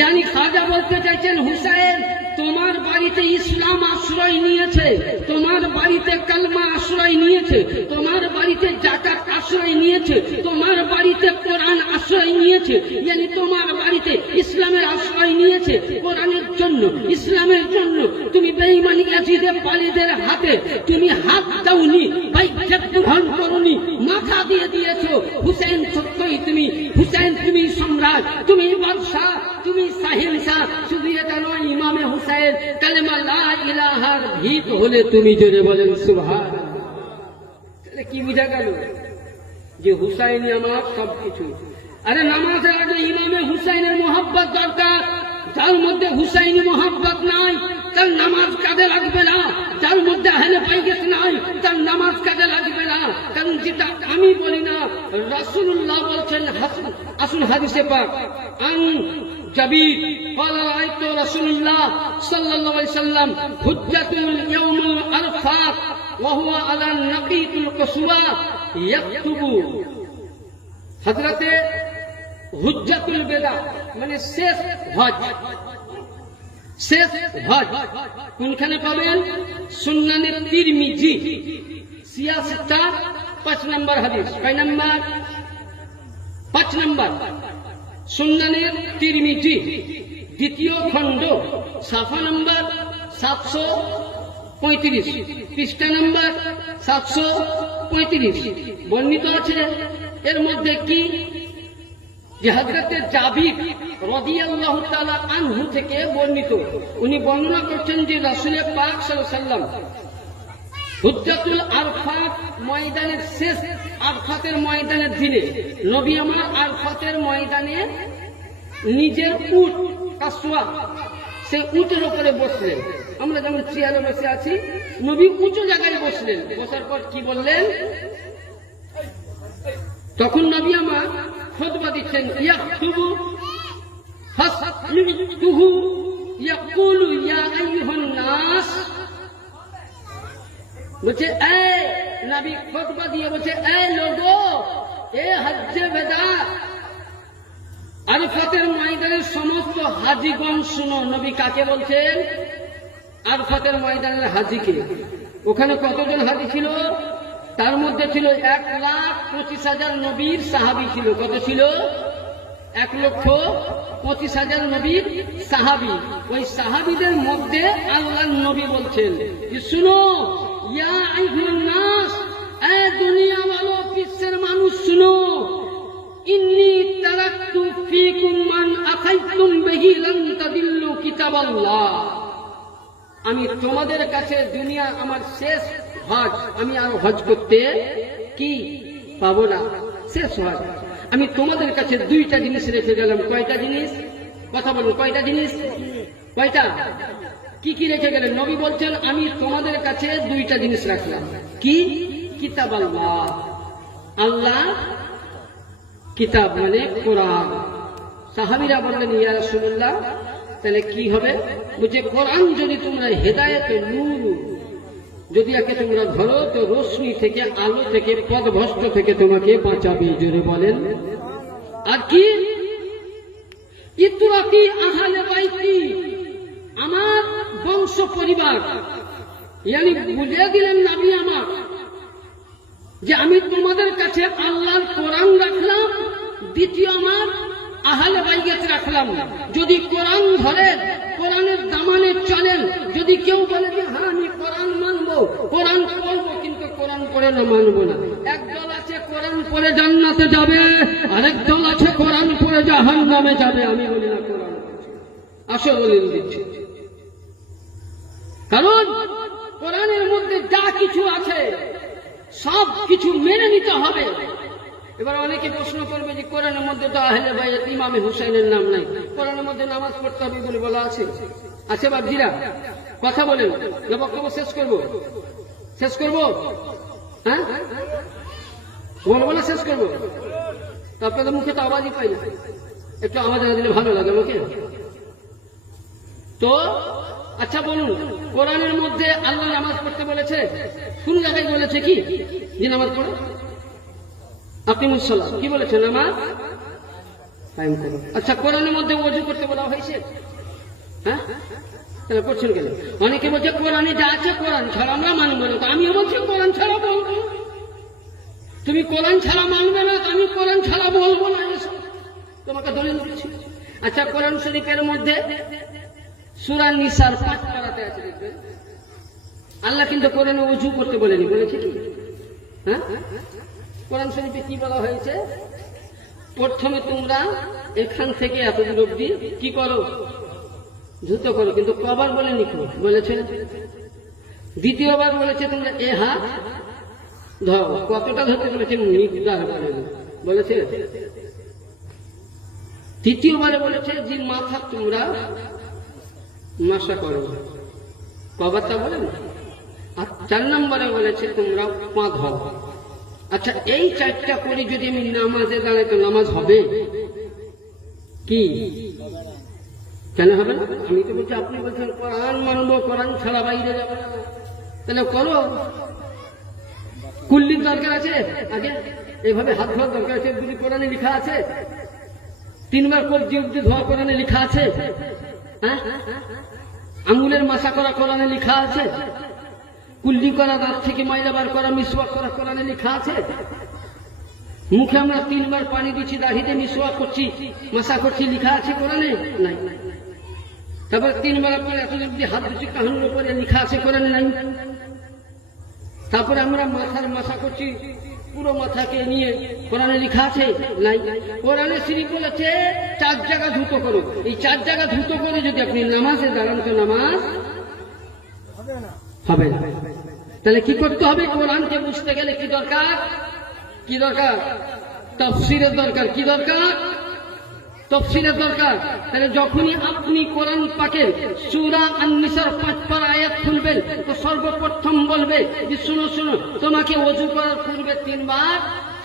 यानी খাজা বলতে চাইছেন, হুসাইন তোমার বাড়িতে ইসলাম আশ্রয় নিয়েছে, তোমার বাড়িতে কালমা আশ্রয় নিয়েছে, তোমার বাড়িতে যাকাত আশ্রয় নিয়েছে, তোমার বাড়িতে কোরআন আশ্রয় নিয়েছে। यानी তোমার বাড়িতে ইসলামের আশ্রয় নিয়েছে, কোরআনের জন্য জন্য, ইসলামের জন্য তুমি বেঈমানি ইয়াজিদে পালিদের হাতে তুমি হাত দাওনি, বাইজ্জাত গ্রহণ করনি, মাথা দিয়ে দিয়েছো। হুসেন সত্যই তুমি, হুসেন তুমি সম্রাট, তুমি বাদশাহ, তুমি শাহেনশাহ। শুধু এটা নয়, ইমামে হুসেন কালেমা লা ইলাহার ভিত হলে তুমি জোরে বলেন সুবহানাল্লাহ। তাহলে কি বুঝা গেল? যে হুসাইনই আমার সবকিছু। আরে নামাজের আগে ইমামে হুসাইনের মোহাব্বত দরকার। যার মধ্যে হুসাইনি মোহাব্বত নাই তার নামাজ কাজে লাগবে না। যার মধ্যে আহলে বাইত নাই তার নামাজ কাজে লাগবে না। কারণ যেটা আমি বলি না, রাসূলুল্লাহ বলছেন। আসুন হাদিসে পাক, আন জাবির قال رأيت رسول الله صلى الله عليه وسلم حجة يوم العرفات وهو على النقيط القصوى يكتب। হযরতে হুজ্জাতুল বেদা মানে শেষ হজ, শেষ হজ কোনখানে পাবেন? সুন্নানে তিরমিজি 86 5 নম্বর হাদিস। কয় নম্বর? 5 নম্বর। সুন্নানে তিরমিজি দ্বিতীয় খণ্ড, সাফা নম্বর 735, পৃষ্ঠা নম্বর 735 বর্ণিত আছে। এর মধ্যে কি? যে হযরতে জাবির রাদিয়াল্লাহু তাআলা আনহু থেকে বর্ণিত, উনি বর্ণনা করছেন যে রাসূল পাক সাল্লাল্লাহু আলাইহি ওয়াসাল্লাম হুজ্জাতুল আরফাত ময়দানের শেষ, আরফাতের ময়দানের দিনে নবী আমার আরফাতের ময়দানে নিজের উট কাসওয়া, সে উটের উপরে বসলেন। আমরা যেমন চেয়ারে বসে আছি, নবী উঁচু জায়গায় বসলেন। বসার পর কি বললেন? তখন নবী আমার খুতবা দিচ্ছেন, ইয়াকতুবু ফাসমিতুহু ইয়াকুলু ইয়া আইয়ুহান নাস। বলছে এই নবী খুতবা দিয়ে বলছে, এই লোগো, এ হজ্জে বেদা, আরফাতের ময়দানের সমস্ত হাজীগণ শুনো। নবী কাকে বলছেন? আরফাতের ময়দানের হাজীকে। ওখানে কতজন হাজী ছিল? তার মধ্যে ছিল 1,25,000 নবীর সাহাবী ছিল। কত ছিল? 1,25,000 নবীর সাহাবী। ওই সাহাবীদের মধ্যে আল্লাহর নবী বলছেন যে শুনো, ইয়া আইয়ুহান নাস, এ দুনিয়া ওয়ালো, বিশ্বের মানুষ শুনো, ইন্নী তারাকতু ফীকুম মান আখাইতুম বিহি লান তাদিল্লু কিতাবাল্লাহ। আমি তোমাদের কাছে দুনিয়া আমার শেষ হজ, আমি আর হজ করতে কি পাবো না, শেষ হজ। আমি তোমাদের কাছে 2টা জিনিস রেখে গেলাম। কয়টা জিনিস? কথা বলুন, কয়টা জিনিস? কয়টা? কি কি রেখে গেলেন? নবী বলছেন আমি তোমাদের কাছে 2টা জিনিস রাখলাম। কি? কিতাব আল্লাহ, আল্লাহ কিতাব মানে কোরআন। সাহাবীরা বললেন ইয়া রাসূলুল্লাহ তাহলে কি হবে? বলছে কোরআন যদি তোমরা হেদায়েত নূর, যদি একে তোমরা ধরো তো রশ্মি থেকে, আলো থেকে, পথভ্রষ্ট থেকে তোমাকে বাঁচাবে। জোরে বলেন। আর কি? ইতরাকি আহলে বাইতি, আমার বংশ পরিবার। ইয়ানি বুঝিয়ে দিলেন নবী আমার যে আমি তোমাদের কাছে আল্লাহর কোরআন রাখলাম, দ্বিতীয় আমার আহলে বাইত রাখলাম। যদি কোরআন ধরেন, কোরআনের দামানে চলেন, যদি কেউ বলে যে হ্যাঁ আমি কোরআন মানবো, কোরআন পড়বো, কিন্তু কোরআন পড়ে না মানবো না। একদল আছে কোরআন পড়ে জান্নাতে যাবে, আরেক দল আছে কোরআন পড়ে জাহান্নামে যাবে। আমি বলি না কোরআন আসো বলে দিচ্ছি, কারণ কোরআনের মধ্যে যা কিছু আছে সব কিছু মেনে নিতে হবে। এবার অনেকে প্রশ্ন করবে যে কোরআনের মধ্যে তো আহলে বাইত ইমামে হুসাইনের নাম নাই, কোরআনের মধ্যে নামাজ পড়তে হবে বলে বলা আছে। আছে বাবজিরা, কথা বলেন না, বক্তব্য শেষ করবো? শেষ করবো? হ্যাঁ বলবো না? শেষ করবো? তো আপনাদের মুখে তো আওয়াজই পাই না, একটু আওয়াজ না দিলে ভালো লাগে লোকে। তো আচ্ছা বলুন, কোরআনের মধ্যে আল্লাহ নামাজ পড়তে বলেছে? কোন জায়গায় বলেছে কি যে নামাজ পড়ো? আকিমুস সালাত কি বলেছে? নামাজ কায়েম করো। আচ্ছা কোরআনের মধ্যে ওযু করতে বলা হয়েছে? হ্যাঁ, তাহলে করছেন কেন? অনেকে বলছে কোরআনে যা আছে কোরআন ছাড়া আমরা মানবো না। তো আমিও বলছি কোরআন ছাড়া বলবো। তুমি কোরআন ছাড়া মানবে না, আমি কোরআন ছাড়া বলবো না, তোমাকে দলিল দিচ্ছি। আচ্ছা কোরআন শরীফের মধ্যে সূরা নিসার 5 পারাতে আছে দেখবেন। আল্লাহ কিন্তু কোরআনে ওযু করতে বলেনি, বলেছে কি? হ্যাঁ, কোরআন শরীফে কি বলা হয়েছে? প্রথমে তোমরা এখান থেকে এতদূর অব্দি কি করো? ধুত করো। কিন্তু কবার বলেনি, বলেছে দ্বিতীয়বার বলেছে তোমরা এ হাত ধরো। কতটা ধরতে বলেছে? মিকদার বলেছে। তৃতীয়বারে বলেছে যে মাথা তোমরা মাসা করো। কবারটা বলেন। আর 4 নম্বরে বলেছে তোমরা পা ধরো। আচ্ছা, এই 4টা করে যদি আমি নামাজে দাঁড়াই তো নামাজ হবে কি? কেন হবে না? আমি তো বলছি, আপনি বলছেন কোরআন মানবো, কোরআন ছাড়া বাইরে যাবে না। তাহলে করো। কুল্লির দরকার আছে আগে, এইভাবে হাত ধোয়ার দরকার আছে, যদি কোরআনে লেখা আছে। 3 বার কবজি অব্দি ধোয়া কোরআনে লেখা আছে। হ্যাঁ, আঙ্গুলের মাসা করা কোরআনে লেখা আছে। কুল্লি করা, দাঁত থেকে ময়লা বার করা, মিসওয়াক করা কোরআনে লেখা আছে। মুখে আমরা 3 বার পানি দিচ্ছি, দাড়িতে মিসওয়াক করছি, মাসা করছি, লেখা আছে কোরআনে? নাই। তারপর 3 বার আপনার এত অব্দি হাত দিচ্ছি, কাহানুর উপরে লেখা আছে কোরআনে? নাই। তারপরে আমরা মাথার মাসা করছি, পুরো মাথাকে নিয়ে কোরআনে লেখা আছে? নাই। কোরআনে শরীফ বলেছে 4 জায়গা ধুত করো। এই 4 জায়গা ধুত করে যদি আপনি নামাজে দাঁড়ান তো নামাজ হবে না। তাহলে কি করতে হবে? কোরআনকে বুঝতে গেলে কি দরকার? কি দরকার? তাফসীরের দরকার। কি দরকার? তাফসীরের দরকার। তাহলে যখনই আপনি কোরআন পাকের সূরা আন-নিসার 5 পারা আয়াত খুলবেন তো সর্বপ্রথম বলবে যে শুনো শুনো, তোমাকে ওযু করার পূর্বে 3 বার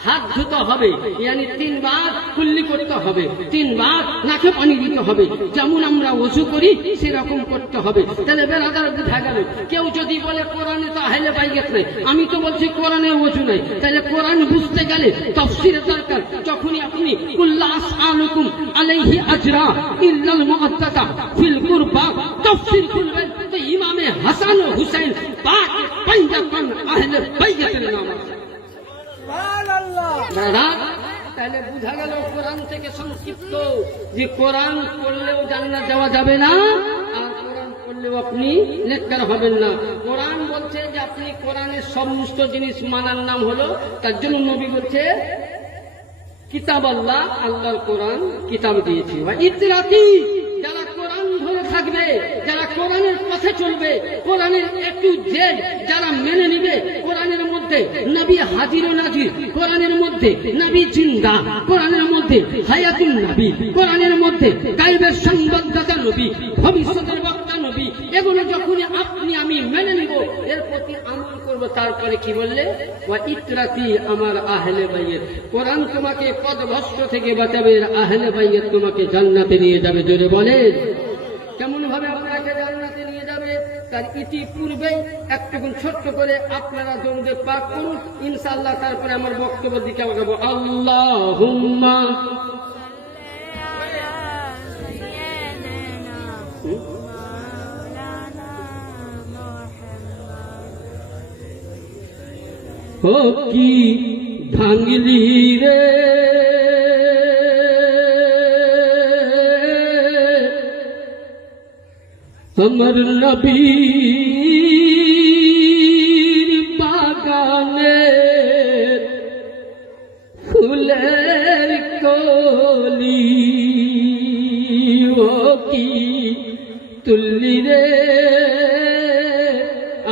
হাত ধুতে হবে, ইয়ানি 3 বার কুল্লি করতে হবে, 3 বার নাকে পানি দিতে হবে। যেমন আমরা ওযু করি সেরকম করতে হবে। তাহলে বেরাদার বুঝা গেল। কেউ যদি বলে কোরআনে তো আহলে বাইয়াত নাই, আমি তো বলছি কোরআনে ওযু নাই। তাহলে কোরআন বুঝতে গেলে তাফসীরের দরকার। যখনই আপনি কুল্লা আসআলুকুম আলাইহি আজরা ইল্লাল মুআদ্দাতা ফিল কুরবা তাফসীর খুলবেন তো ইমামে হাসান ও হুসাইন পাক পাঞ্জাবান আহলে বাইয়াতের নাম আছে। তাহলে বুঝা গেল কোরআন থেকে সংক্ষিপ্ত যে কোরআন পড়লেও জান্নাত যাওয়া যাবে না, আর কোরআন পড়লেও আপনি নেককার হবেন না। কোরআন বলছে যে আপনি কোরআনের সমস্ত জিনিস মানার নাম হলো, তার জন্য নবী বলছে কিতাব আল্লাহ, আল্লাহর কোরআন কিতাব দিয়েছি। ইতরাতি, যারা কোরআন ধরে থাকবে, যারা কোরআনের পথে চলবে, কোরআনের A to Z যারা মেনে নিবে, কোরআনের মধ্যে নবী হাজির ও নাজির, কোরআনের মধ্যে নবী জিন্দা, কোরআনের মধ্যে হায়াতুন নবী, কোরআনের মধ্যে গায়বের সংবাদদাতা নবী, ভবিষ্যতের বক্তা নবী, এগুলো যখন আপনি আমি মেনে নিব, এর প্রতি আমল করব। তারপরে কি বললে? ওয়া ইতরাতি, আমার আহলে বাইত। কোরআন তোমাকে পদভ্রষ্ট থেকে বাঁচাবে, আহলে বাইত তোমাকে জান্নাতে নিয়ে যাবে। জোরে বলে কেমন ভাবে আপনাকে জান্নাতে নিয়ে যাবে তার ইতিপূর্বেই একটু ছোট্ট করে আপনারা জমতে পাক করুন ইনশাআল্লাহ। তারপরে আমার বক্তব্য দিকে আগাবো। আল্লাহুম্মা ও কি ভাঙলি রে আমার নবীর বাগানে ফুলের কলি, ও কি তুললি রে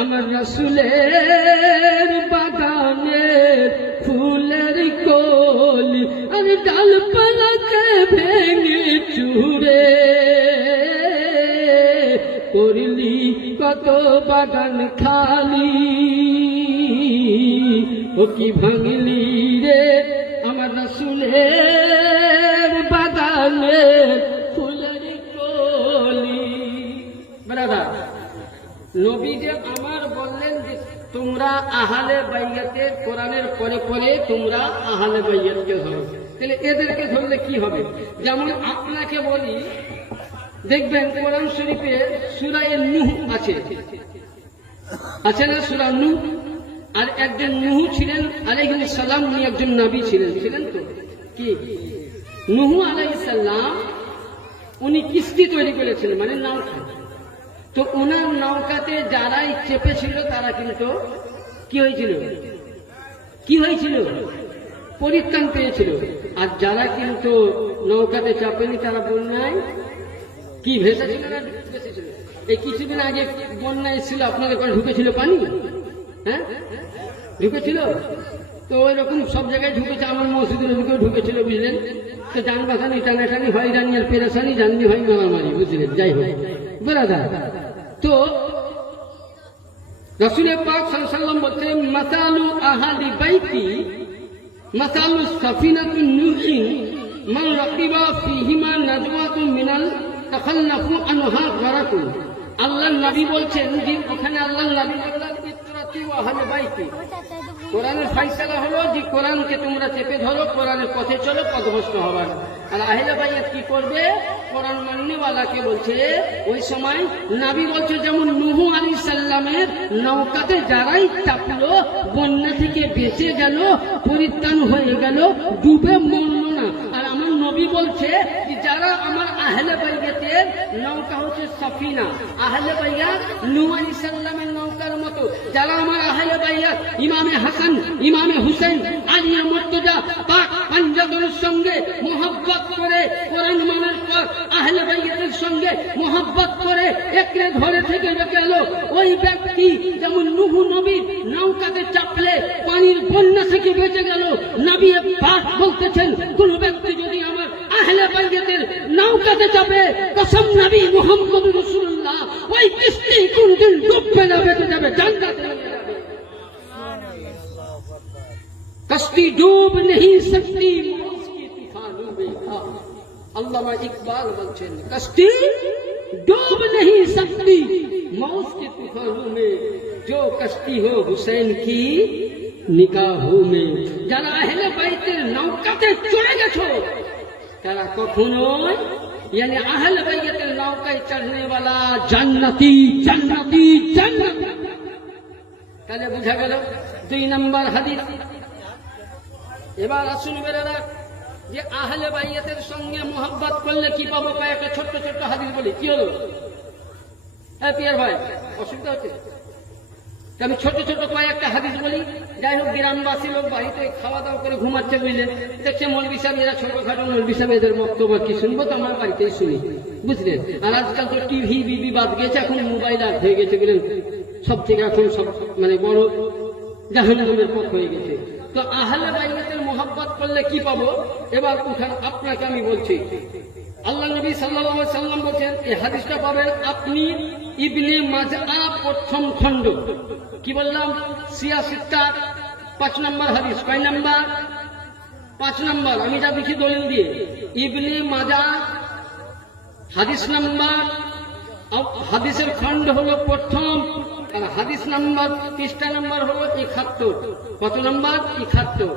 আমার রাসূলের বাগানে ফুলের কলি, আর ডালপালাকে ভেঙে চুরে করলি কত বাগান খালি, ও কি ভাঙলি রে আমার রাসূলের বাগানে ফুলের কলি। ব্রাদার, নবী যে আমার বললেন যে তোমরা আহলে বাইয়াতের কোরআনের পরে পরে তোমরা আহলে বাইয়াতকে ধরো। তাহলে এদেরকে ধরলে কি হবে? যেমন আপনাকে বলি, দেখবেন কোরআন শরীফে সূরা নূহ আছে, আছে না? সূরা নূহ। আর একজন নূহ ছিলেন আলাইহিস সালাম, উনি একজন নবী ছিলেন, ছিলেন তো কি? নূহ আলাইহিস সালাম উনি কিস্তি তৈরি করেছিলেন, মানে নাও তো ওনার নৌকাতে যারাই চেপেছিল তারা কিন্তু কি হয়েছিল, কি হয়েছিল, পরিত্রাণ পেয়েছিল। আর যারা কিন্তু নৌকাতে চাপেনি তারা বন্যায় কি ভেসেছিল না ভেসেছিল। এই কিছুদিন আগে বন্যা এসেছিল, আপনাদের ঘরে ঢুকেছিল পানি, হ্যাঁ ঢুকেছিল। তো ওই রকম সব জায়গায় ঢুকেছে, আমার মসজিদের ওদিকেও ঢুকেছিল, বুঝলেন। তো যান বাসানি টানাটানি হয়রানি আর পেরেশানি, জাননি হয় মারামারি, বুঝলেন। যাই হোক বেরাদার, তো রাসূল পাক সাল্লাল্লাহু আলাইহি ওয়াসাল্লাম বলছেন মাসালু আহলি বাইতি মাসালু সাফিনাতুন নূহিন মান রাকিবা ফিহিমা নাজওয়াতুন মিনাল তাখাল্লাফু আনহা গারাকুন। আল্লাহর নবী বলছেন যে ওখানে আল্লাহর নবী বললেন ইত্রাতি ওয়া আহলি বাইতি, কোরআনের ফয়সালা হলো যে কোরআনকে তোমরা চেপে ধরো, কোরআনের পথে চলো, পথভ্রষ্ট হবার। আর আহলে বাইত কি করবে, কোরআন মাননেওয়ালাকে বলছে। ওই সময় নবী বলছে যেমন নূহ আলাইহিস সালামের নৌকাতে যারাই চাপলো বন্যা থেকে বেঁচে গেল, পরিত্রাণ হয়ে গেল, ডুবে মরল না। আর আমার নবী বলছে যে যারা আমার আহলে বাইতের নৌকা হচ্ছে সাফিনা, আহলে বাইত নূহ আলাইহিস সালামের নৌকার মতো। যারা আমার আহলে বাইত ইমামে হাসান, ইমামে হুসেন, আলিয়া মুর্তজা পাক পাঞ্জাবের সঙ্গে মোহাব্বত করে, কোরআন মানার পর আহলে বাইতের সঙ্গে মোহাব্বত করে একরে ধরে থেকে গেল, ওই ব্যক্তি যেমন নূহ নবীর নৌকাতে চাপলে পানির বন্যা থেকে বেঁচে গেল। নবী পাক বলতেছেন কোন ব্যক্তি যদি আমার আহলে বাইতের নৌকাতে চাপে, কসম নবী মুহাম্মদ রাসূলুল্লাহ, ওই কিস্তি কোনদিন ডুববে না, বেঁচে যাবে, জান্নাতে যাবে। कश्ती डूब नहीं सकती मौज के तूफानों में। अल्लामा इकबाल বলছেন कश्ती डूब नहीं सकती मौज के तूफानों में, जो कश्ती हो हुसैन की निगाहों में। যারা আহলে বাইতের নৌকাতে চড়ে গেছো তারা কখনোই यानी আহলে বাইতের নৌকায় চড়নে वाला জান্নাতি জান্নাতি জান্নাতি। তাহলে বুঝা গেল 2 নম্বর হাদিস। এবার আসুন বেরারা, যে আহলে বাইতের সঙ্গে মোহাব্বত করলে কি পাবো, কয়েকটা ছোট্ট ছোট্ট হাদিস বলি। কি হলো, হ্যাঁ পিয়ার ভাই, অসুবিধা হচ্ছে? আমি ছোট ছোট কয়েকটা হাদিস বলি। যাই হোক, গ্রামবাসী লোক বাড়িতে খাওয়া দাওয়া করে ঘুমাচ্ছে, বুঝলেন। দেখছে মৌলভী সাহেব এরা ছোটখাটো মৌলভী সাহেব, এদের বক্তব্য কি শুনবো, তো আমার বাড়িতেই শুনি, বুঝলেন। আর আজকাল তো টিভি বিবি বাদ গেছে, এখন মোবাইল আর হয়ে গেছে, বুঝলেন। সব থেকে এখন সব মানে বড় জাহান্নামের পথ হয়ে গেছে। তো আহলে বাইতের মোহাব্বত করলে কি পাবো, এবার উঠান আপনাকে আমি বলছি। আল্লাহ নবী সাল্লাল্লাহু আলাইহি সাল্লাম বলেন, এই হাদিসটা পাবেন আপনি ইবনে মাজআ প্রথম খণ্ড। কি বললাম, 86 5 নম্বর হাদিস। কয় নাম্বার? 5 নম্বর। আমি যা দেখি দলিল দিয়ে, ইবনে মাজআ হাদিস নাম্বার, হাদিসের খণ্ড হলো প্রথম, আর হাদিস নাম্বার পৃষ্ঠা নাম্বার হলো 71। কত নাম্বার? 71।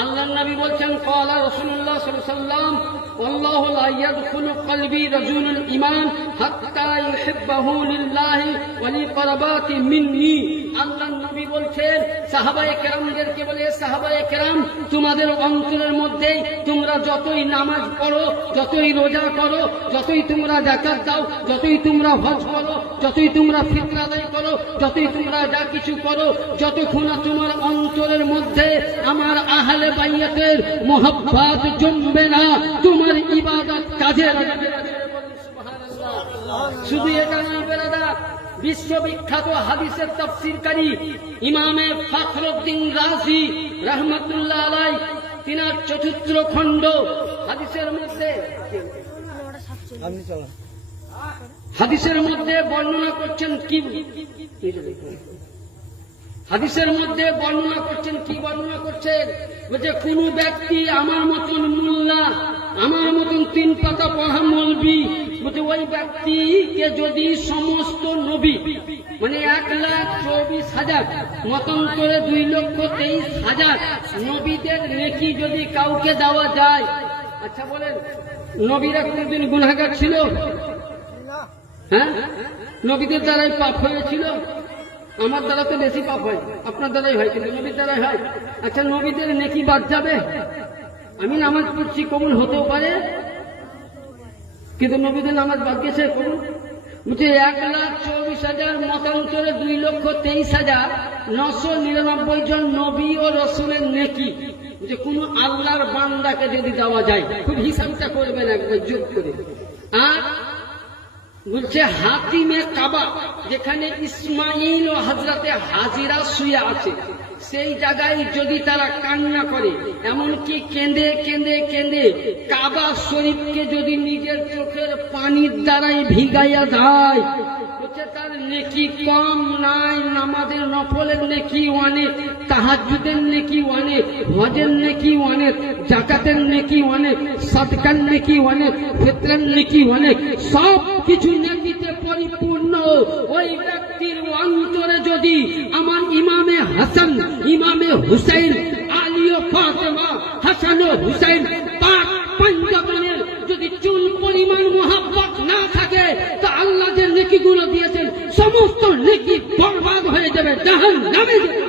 আল্লাহর নবী বলছেন ক্বালা রাসূলুল্লাহ সাল্লাল্লাহু আলাইহি ওয়াসাল্লাম আল্লাহু লা ইয়াদখুলু কলবি রাজুলুল ঈমান হাত্তা ইউহিব্বাহু লিল্লাহি ওয়া লিকারাবাতি মিন্নি। আল্লাহর নবী বলছেন সাহাবায়ে কেরামদেরকে বলে, সাহাবায়ে কেরাম তোমাদের অন্তরের মধ্যে তোমরা যতই নামাজ পড়ো, যতই রোজা করো, যতই তোমরা যাকাত দাও, যতই তোমরা হজ করো, যতই তোমরা ফিতরা আদায় করো, যতই তোমরা যা কিছু করো, যতক্ষণ তোমার অন্তরের মধ্যে আমার আহলে বাইতের মোহাব্বত জমবে না, তোমার ইবাদত কাজে লাগবে না। শুধু এটা নয় বেরাদার, বিশ্ববিখ্যাত হাদিসের তাফসীরকারী ইমামে ফখরুদ্দিন রাজি রাহমাতুল্লাহ আলাইহি তিনার 4th খণ্ড হাদিসের মধ্যে হাদিসের মধ্যে বর্ণনা করছেন কি, হাদিসের মধ্যে বর্ণনা করছেন কি, বর্ণনা করছেন যে কোন ব্যক্তি আমার মতন মুল্লা, আমার মতন 3 পাতা পড়া মৌলবি, বলছে ওই ব্যক্তিকে যদি সমস্ত নবী মানে 1,24,000 মতান্তরে 2,23,000 নবীদের নেকি যদি কাউকে দেওয়া যায়। আচ্ছা বলেন, নবীরা কোনদিন গুনাহগার ছিল? হ্যাঁ, নবীদের দ্বারাই পাপ হয়েছিল। আমার দ্বারা তো বেশি পাপ হয়, আপনার দ্বারাই হয়, কিন্তু নবীর দ্বারাই হয়। আচ্ছা, নবীদের নেকি বাদ যাবে? আমি নামাজ পড়ছি, কবুল হতেও পারে, কিন্তু নবীদের নামাজ বাদ গেছে কবুল। বলছে 1,24,000 49,000 মতান্তরে 2,23,999 জন নবী ও রসুলের নেকি যে কোন আল্লাহর বান্দাকে যদি দেওয়া যায়, খুব হিসাবটা করবেন একবার যোগ করে। আর বলছে হাতিমে কাবা, যেখানে ইসমাইল ও হযরতে হাজিরা শুয়ে আছে, সেই জায়গায় যদি তারা কান্না করে, এমনকি কেঁদে কেঁদে কেঁদে কাবা শরীফকে যদি নিজের চোখের পানির দ্বারাই ভিগাইয়া দেয়, বলছে তার নেকি কম নাই। নামাজের নফলের নেকি অনেক, তাহাজ্জুদের নেকি অনেক, হজের নেকি অনেক, যাকাতের নেকি অনেক, সাদকার নেকি অনেক, ফিতরার নেকি অনেক, সব কিছু নেকিতে পরিপূর্ণ। ওই ব্যক্তির অন্তরে যদি আমার ইমামে হাসান, ইমামে হুসাইন, আলী ও ফাতেমা, হাসান ও হুসাইন পাক পঞ্চগণের যদি চুল পরিমাণ মোহাব্বত না থাকে, তা আল্লাহ যে নেকিগুলো দিয়েছেন সমস্ত নেকি বরবাদ হয়ে যাবে, জাহান্নামে যাবে।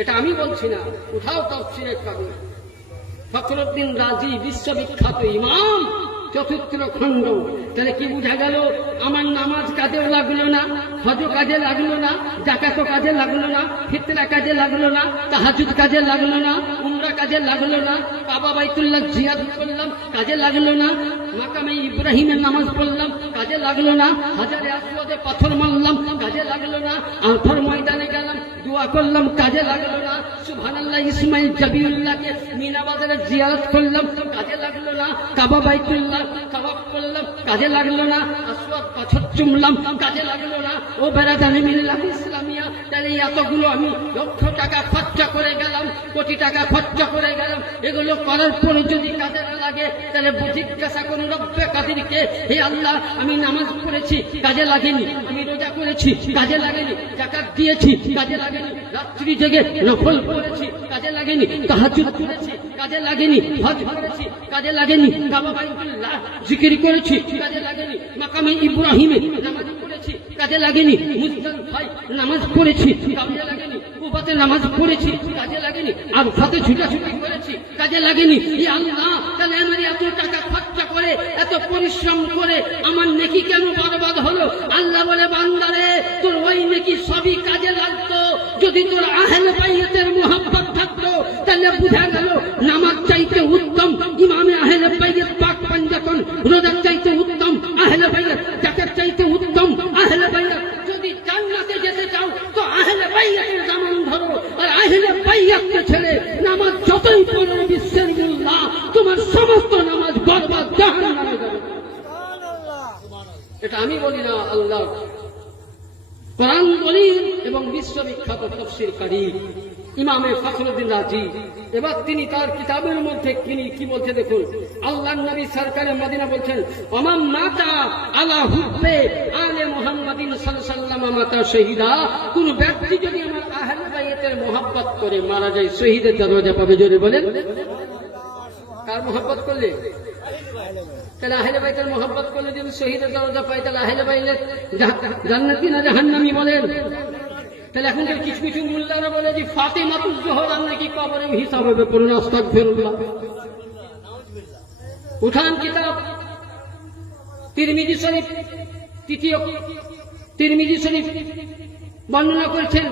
এটা আমি বলছি না, উঠাও তাফসীরের কাগজ। ফখরুদ্দিন রাজি বিশ্ববিখ্যাত ইমাম, চতুর্থ খণ্ড। তাহলে কি বুঝা গেল? আমার নামাজ কাজেও লাগলো না, হজ কাজে লাগলো না, যাকাত কাজে লাগলো না, ফিতরা কাজে লাগলো না, তাহাজ্জুদ কাজে লাগলো না, উমরা কাজে লাগলো না, কাবা বাইতুল্লাহ জিয়ারত করলাম কাজে লাগলো না, মাকামে ইব্রাহিমের নামাজ পড়লাম কাজে লাগলো না, হাজারে আসওয়াদে পাথর মারলাম কাজে লাগলো না, আলফার ময়দানে গেলাম দোয়া করলাম কাজে লাগলো না, সুবহানাল্লাহ ইসমাইল জাবিউল্লাহকে মিনা বাজারে জিয়ারত করলাম কাজে লাগলো না, কাবা বাইতুল্লাহ তাওয়াফ করলাম কাজে লাগলো না, আসওয়াদ পাথর চুমলাম কাজে লাগলো না। ও বেরাদানি মিল্লাত ইসলামিয়া, তাহলে এতগুলো আমি লক্ষ টাকা খরচা করে গেলাম, কোটি টাকা খরচা করে গেলাম, এগুলো করার পরে যদি কাজে না লাগে, তাহলে জিজ্ঞাসা করুন রব্বে কাদিরকে, হে আল্লাহ আমি নামাজ পড়েছি কাজে লাগেনি, আমি রোজা করেছি কাজে লাগেনি, যাকাত দিয়েছি কাজে লাগেনি, রাত্রি জেগে নফল পড়েছি কাজে লাগেনি, তাহাজ্জুদ করেছি কাজে লাগেনি, হজ করেছি কাজে লাগেনি, কাবা বাইতুল্লাহ জিকির করেছি কাজে লাগেনি, মাকামে ইব্রাহিমে নামাজ পড়েছি কাজে লাগেনি, মুজদালিফায় নামাজ পড়েছি কাজে লাগেনি, কুবাতে নামাজ পড়েছি কাজে লাগেনি, আরফাতে ছুটাছুটি করেছি কাজে লাগেনি। ই আল্লাহ, তাহলে আমার এত টাকা খরচা করে এত পরিশ্রম করে আমার নেকি কেন বরবাদ হলো? আল্লাহ বলে, বান্দারে তোর ওই নেকি সবই কাজে লাগতো যদি তোর আহলে বাইতের মুহাব্বত থাকতো। তাহলে বুঝা গেল নামাজ চাইতে উত্তম ইমামে আহলে বাইত পাক পঞ্চগণ, রোজার চাইতে উত্তম আহলে বাইত, যাকাত চাইতে উত্তম আহলে বাইত। যদি জান্নাতে যেতে চাও তো আহলে বাইতের দামান ধরো, আর আহলে বাইতকে ছেড়ে নামাজ যতই পড়ো বিশ্বের মোল্লা, তোমার সমস্ত নামাজ বরবাদ, জাহান্নামে যাবে। এটা আমি বলি না, আল্লাহ কোরআন বলি এবং বিশ্ববিখ্যাত তাফসীরকারী ইমামে ফখরুদ্দিন রাজি। এবার তিনি তার কিতাবের মধ্যে তিনি কি বলছে দেখুন। আল্লাহর নবী সরকারে মদিনা বলছেন, ওমান মাতা আলা হুব্বে আলে মুহাম্মাদিন সাল্লাল্লাহু আলাইহি ওয়াসাল্লাম মাতা শহীদা, কোন ব্যক্তি যদি আমার আহলে বাইতের মুহাব্বত করে মারা যায়, শহীদের দরজা পাবে। জোরে বলেন, কার মুহাব্বত করলে? তাহলে আহলে বাইতের মুহাব্বত করলে যদি শহীদের দরজা পায়, তাহলে আহলে বাইত জান্নাতি না জাহান্নামী বলেন? তাহলে এখন কিছু কিছু মোল্লারা বলে যে ফাতেমাতুজ জোহরা নাকি কবরে হিসাব হবে, পড়ুন আস্তাগফিরুল্লাহ। উঠান কিতাব তিরমিজি শরীফ, তৃতীয় তিরমিজি শরীফ বর্ণনা করেছেন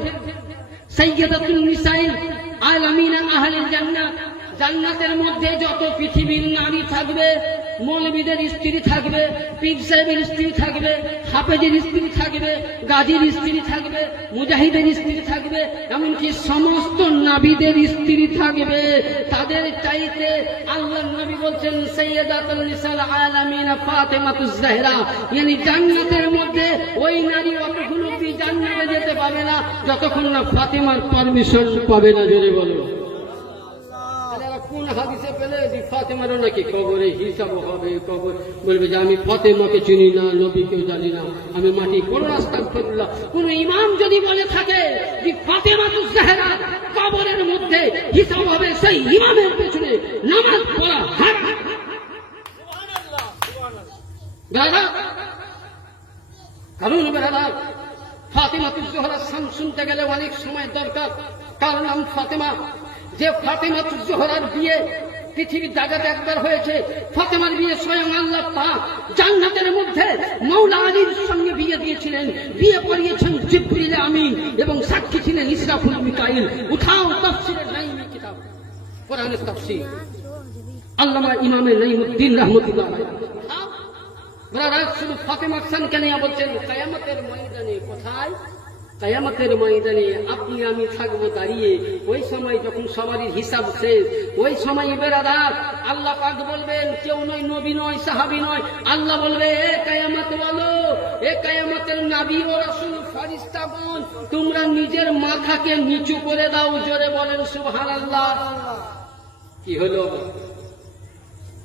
সাইয়্যিদাতুন নিসাইল আলামিনা আহলিল জান্নাত, জান্নাতের মধ্যে যত পৃথিবীর নারী থাকবে, মৌলবীদের স্ত্রী থাকবে, পীর সাহেবের স্ত্রী থাকবে, হাফেজের স্ত্রী থাকবে, গাজীর স্ত্রী থাকবে, মুজাহিদের স্ত্রী থাকবে, এমনকি সমস্ত নবীদের স্ত্রী থাকবে। তাদের চাইতে আল্লাহর নবী বলছেন সাইয়্যিদাতুন নিসাল আলামিন ফাতেমাতুজ জাহরা, মানে জান্নাতের মধ্যে ওই নারী অতগুলো জান্নাতে যেতে পাবে না যতক্ষণ না ফাতেমার পারমিশন পাবে না। জোরে বলো, কোন হাদিসে পেলে যে ফাতেমারও নাকি কবরে হিসাব হবে? কবর বলবে যে আমি ফাতেমাকে চিনি না, নবীকেও জানি না, আমি মাটি। কোন আস্তাগফিরুল্লাহ, কোন ইমাম যদি বলে থাকে যে ফাতেমাতুজ জাহরা কবরের মধ্যে হিসাব হবে, সেই ইমামের পেছনে নামাজ পড়া হারাম। কারণ ফাতেমাতুজ জাহরার নাম শুনতে গেলে অনেক সময় দরকার। কার নাম ফাতেমা? যে ফাতেমাতুজ জাহরার বিয়ে পৃথিবীর জায়গাতে একবার হয়েছে। ফাতেমার বিয়ে স্বয়ং আল্লাহ পাক জান্নাতের মধ্যে মওলা আলীর সঙ্গে বিয়ে দিয়েছিলেন, বিয়ে পড়িয়েছেন জিবরিল আমিন এবং সাক্ষী ছিলেন ইসরাফিল মিকাইল। উঠাও তাফসীরের নাইমি কিতাব, কোরআনের তাফসীর আল্লামা ইমামে নাইমুদ্দিন রাহমাতুল্লাহ আলাইহি। ব্রাদার, শুধু ফাতেমা হাসানকে নিয়ে বলছেন কিয়ামতের ময়দানে। কোথায়? কিয়ামতের ময়দানে আপনি আমি থাকবো দাঁড়িয়ে। ওই সময় যখন সবারই হিসাব শেষ, ওই সময় বেরাদার আল্লাহ পাক বলবেন, কেউ নয়, নবী নয়, সাহাবী নয়, আল্লাহ বলবে, এ কিয়ামত ওয়ালো, এ কিয়ামতের নবী ও রাসূল ফেরেশতাগণ, তোমরা নিজের মাথাকে নিচু করে দাও। জোরে বলেন সুবহানাল্লাহ। কি হলো?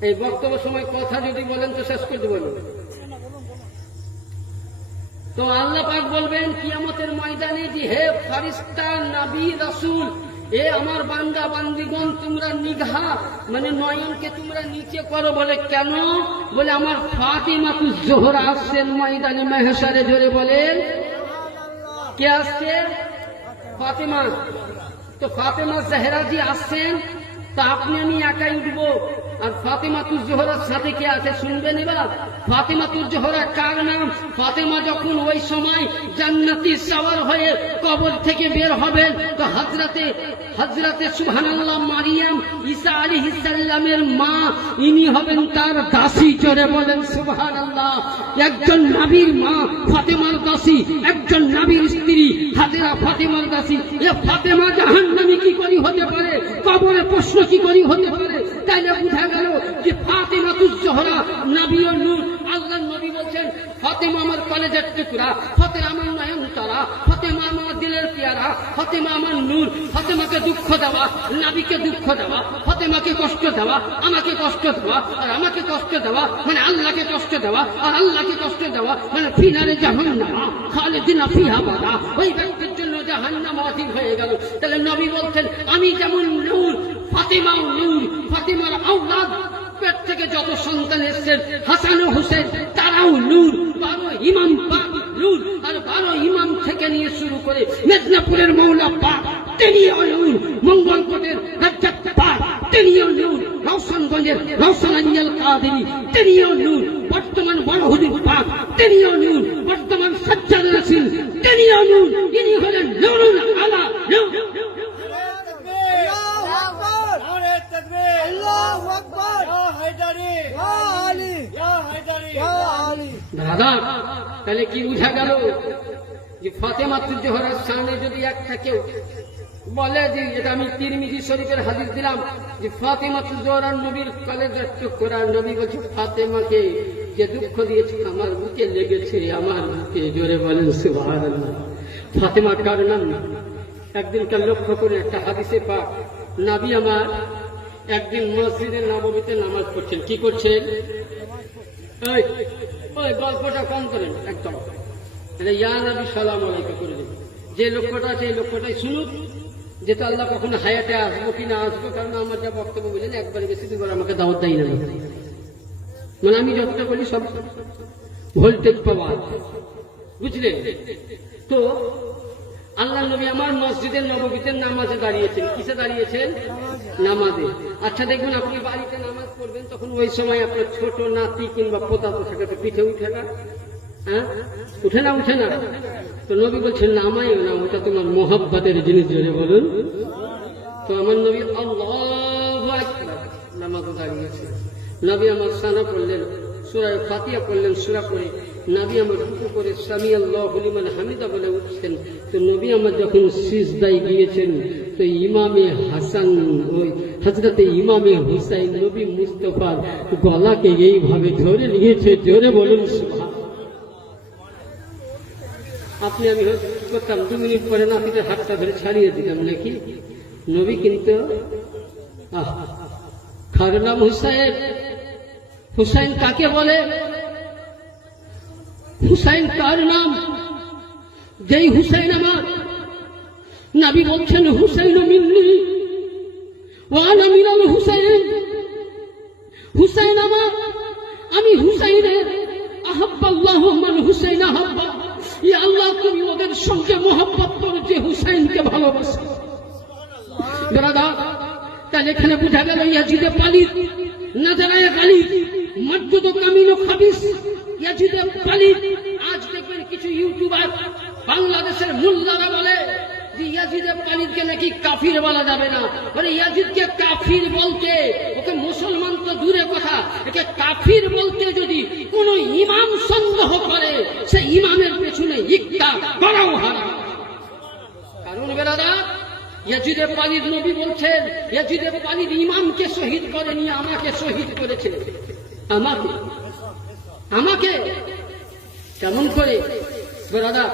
এই বক্তব্য সময় কথা যদি বলেন তো শেষ করতে বলুন। তো আল্লাহ পাক বলবেন কিয়ামতের ময়দানে যে হে ফেরেশতা, নবী, রাসূল, এ আমার বান্দা বান্দিগণ, তোমরা নিগাহ মানে নয়নকে তোমরা নিচে করো। বলে কেন? বলে আমার ফাতিমাতুজ জোহরা আসছেন ময়দানে মাহশারে। জোরে বলেন কে আসছে? ফাতিমা। তো ফাতিমা জাহরা জি আসছেন, তা আপনি আমি একাই উঠবো। আর ফাতিমাতুজ জোহরার সাথে কে আছে শুনবেন এবার। ফাতিমাতুজ জোহরা কার নাম? ফাতিমা যখন ওই সময় জান্নাতি সওয়ার হয়ে কবর থেকে বের হবেন, তো হযরতে সুবহানাল্লাহ মারিয়াম ঈসা আলাইহিস সালামের মা, ইনি হবেন তার দাসী। জোরে বলেন সুবহানাল্লাহ। একজন নবীর মা ফাতেমার দাসী, একজন নবীর স্ত্রী হাজেরা ফাতেমার দাসী। এ ফাতেমা জাহান্নামী কি করি হতে পারে? কবরে প্রশ্ন কি করি হতে পারে? তাইলে বুঝা গেল যে ফাতিমাতুজ জোহরা নবী ও নূর। আল্লাহর নবী বলছেন, ফাতেমা আমার কলেজের টুকরা, ফাতেমা আমার নয়নতারা, ফাতেমা আমার দিলের পেয়ারা, ফাতেমা আমার নূর। ফাতেমাকে দুঃখ দেওয়া, নবীকে দুঃখ দেওয়া, ফাতেমাকে কষ্ট দেওয়া, আমাকে কষ্ট দেওয়া, আর আমাকে কষ্ট দেওয়া মানে আল্লাহকে কষ্ট দেওয়া, আর আল্লাহকে কষ্ট দেওয়া মানে ফিনারে জাহান্নাম খালিদিনা ফিহা আবাদা। ওই ব্যক্তির জন্য জাহান্নাম অধীন হয়ে গেল। তাহলে নবী বলছেন, আমি যেমন নূর, ফাতেমাও নূর। ফাতেমার আওলাদ পেট থেকে যত সন্তান এসেছেন হাসান ও হুসেন, তারাও নূর। 12 ইমাম পাক নূর, আর 12 ইমাম থেকে নিয়ে শুরু করে মেদিনীপুরের মৌলা পাক তিনিও নূর, মঙ্গলকোটের রাজ্জাক পাক তিনিও নূর, রওশনগঞ্জের রওশন আলী কাদেরী তিনিও নূর, বর্তমান বড় হুজুর পাক তিনিও নূর, বর্তমান সাজ্জাদ রাসূল তিনিও নূর। ইনি হলেন নূরুল আলা নূর। দাদা, তাহলে কি বুঝা গেল যে ফাতেমাতুজ জোহরার সামনে যদি একটা কেউ বলে যে এটা আমি তিরমিজি শরীফের হাদিস দিলাম যে ফাতেমাতুজ জোহরা নবীর কলেজের টুকরা, নবী বলছে ফাতেমাকে যে দুঃখ দিয়েছে আমার বুকে লেগেছে, আমার বুকে। জোরে বলেন সুবহানাল্লাহ। ফাতেমা কার নাম? একদিনকার লক্ষ্য করে একটা হাদিসে পাক, নবী আমার একদিন মসজিদে নববীতে নামাজ পড়ছেন। কি করছেন? ওই গল্পটা কম করেন একদম, ইয়া নবী সালাম আলাইকুম করে দেবেন। যে লক্ষ্যটা আছে এই লক্ষ্যটাই শুনুক, যেহেতু আল্লাহ কখনো হায়াতে আসবো কিনা আসবো, কারণ আমার যা বক্তব্য বললেন একবারে বেশি দুবার আমাকে দাওয়াত দেয় না। মানে আমি যতটা বলি সব ভোল্টেজ পাওয়া, বুঝলেন তো? আল্লাহ নবী আমার মসজিদের নববীতে নামাজে দাঁড়িয়েছেন। কিসে দাঁড়িয়েছেন? নামাজে। আচ্ছা দেখবেন, আপনি বাড়িতে নামাজ পড়বেন, তখন ওই সময় আপনার ছোট নাতি কিংবা পোতা পোশাকে তো পিঠে উঠে না, হ্যাঁ উঠে না? উঠে না। তো নবী বলছেন নামাইও না, ওটা তোমার মোহাব্বতের জিনিস। জোরে বলুন। তো আমার নবী আল্লাহু আকবার নামাজে দাঁড়িয়েছে। নবী আমার সানা পড়লেন, সূরা ফাতিহা পড়লেন, সূরা পড়ে নবী আমার রুকু করে সামি আল্লাহু লিমান হামিদা বলে উঠছেন। তো নবী আমার যখন সিজদায় গিয়েছেন, তো ইমামে হাসান ওই হযরতে ইমামে হুসাইন নবী মুস্তাফার গলাকে এইভাবে ধরে নিয়েছে। জোরে বলুন সুবহান। আপনি আমি করতাম 2 মিনিট পরে নাপিতের হাতটা ধরে ছাড়িয়ে দিতাম নাকি? নবী কিন্তু খার নাম হুসাইন। হুসাইন কাকে বলে? হুসাইন কার নাম? যেই হুসাইন আমার, নবী বলছেন হুসাইন মিন্নি ওয়া আনা মিনাল হুসাইন। হুসাইন আমার, আমি হুসাইনের। আহাব্বাল্লাহু মান হুসাইন আহাব্বা। ইয়া আল্লাহ, তুমি ওদের সঙ্গে মোহাব্বত করো যে হুসাইনকে ভালোবাসে। ব্রাদার, তাহলে এখানে বোঝা গেল ইয়াজিদে পালিত, নাজারায়ে গালিব, মসজিদ কামিন ও খাবিস, ইয়াজিদে পালিত। আজ দেখবেন কিছু কিছু ইউটিউবার বাংলাদেশের মোল্লারা বলে যে ইয়াজিদের পানিরকে নাকি কাফির বলা যাবে না। বলে ইয়াজিদকে কাফির বলতে, ওকে মুসলমান তো দূরে কথা, একে কাফির বলতে যদি কোন ইমাম সন্দেহ করে, সে ইমামের পেছনে ইক্তা করাও হারাম। কারণ বেরাদা, ইয়াজিদের পানির নবী বলছেন, ইয়াজিদের পানির ইমামকে শহীদ করেনি, আমাকে শহীদ করেছে। আমাকে কেমন করে বেরাদা,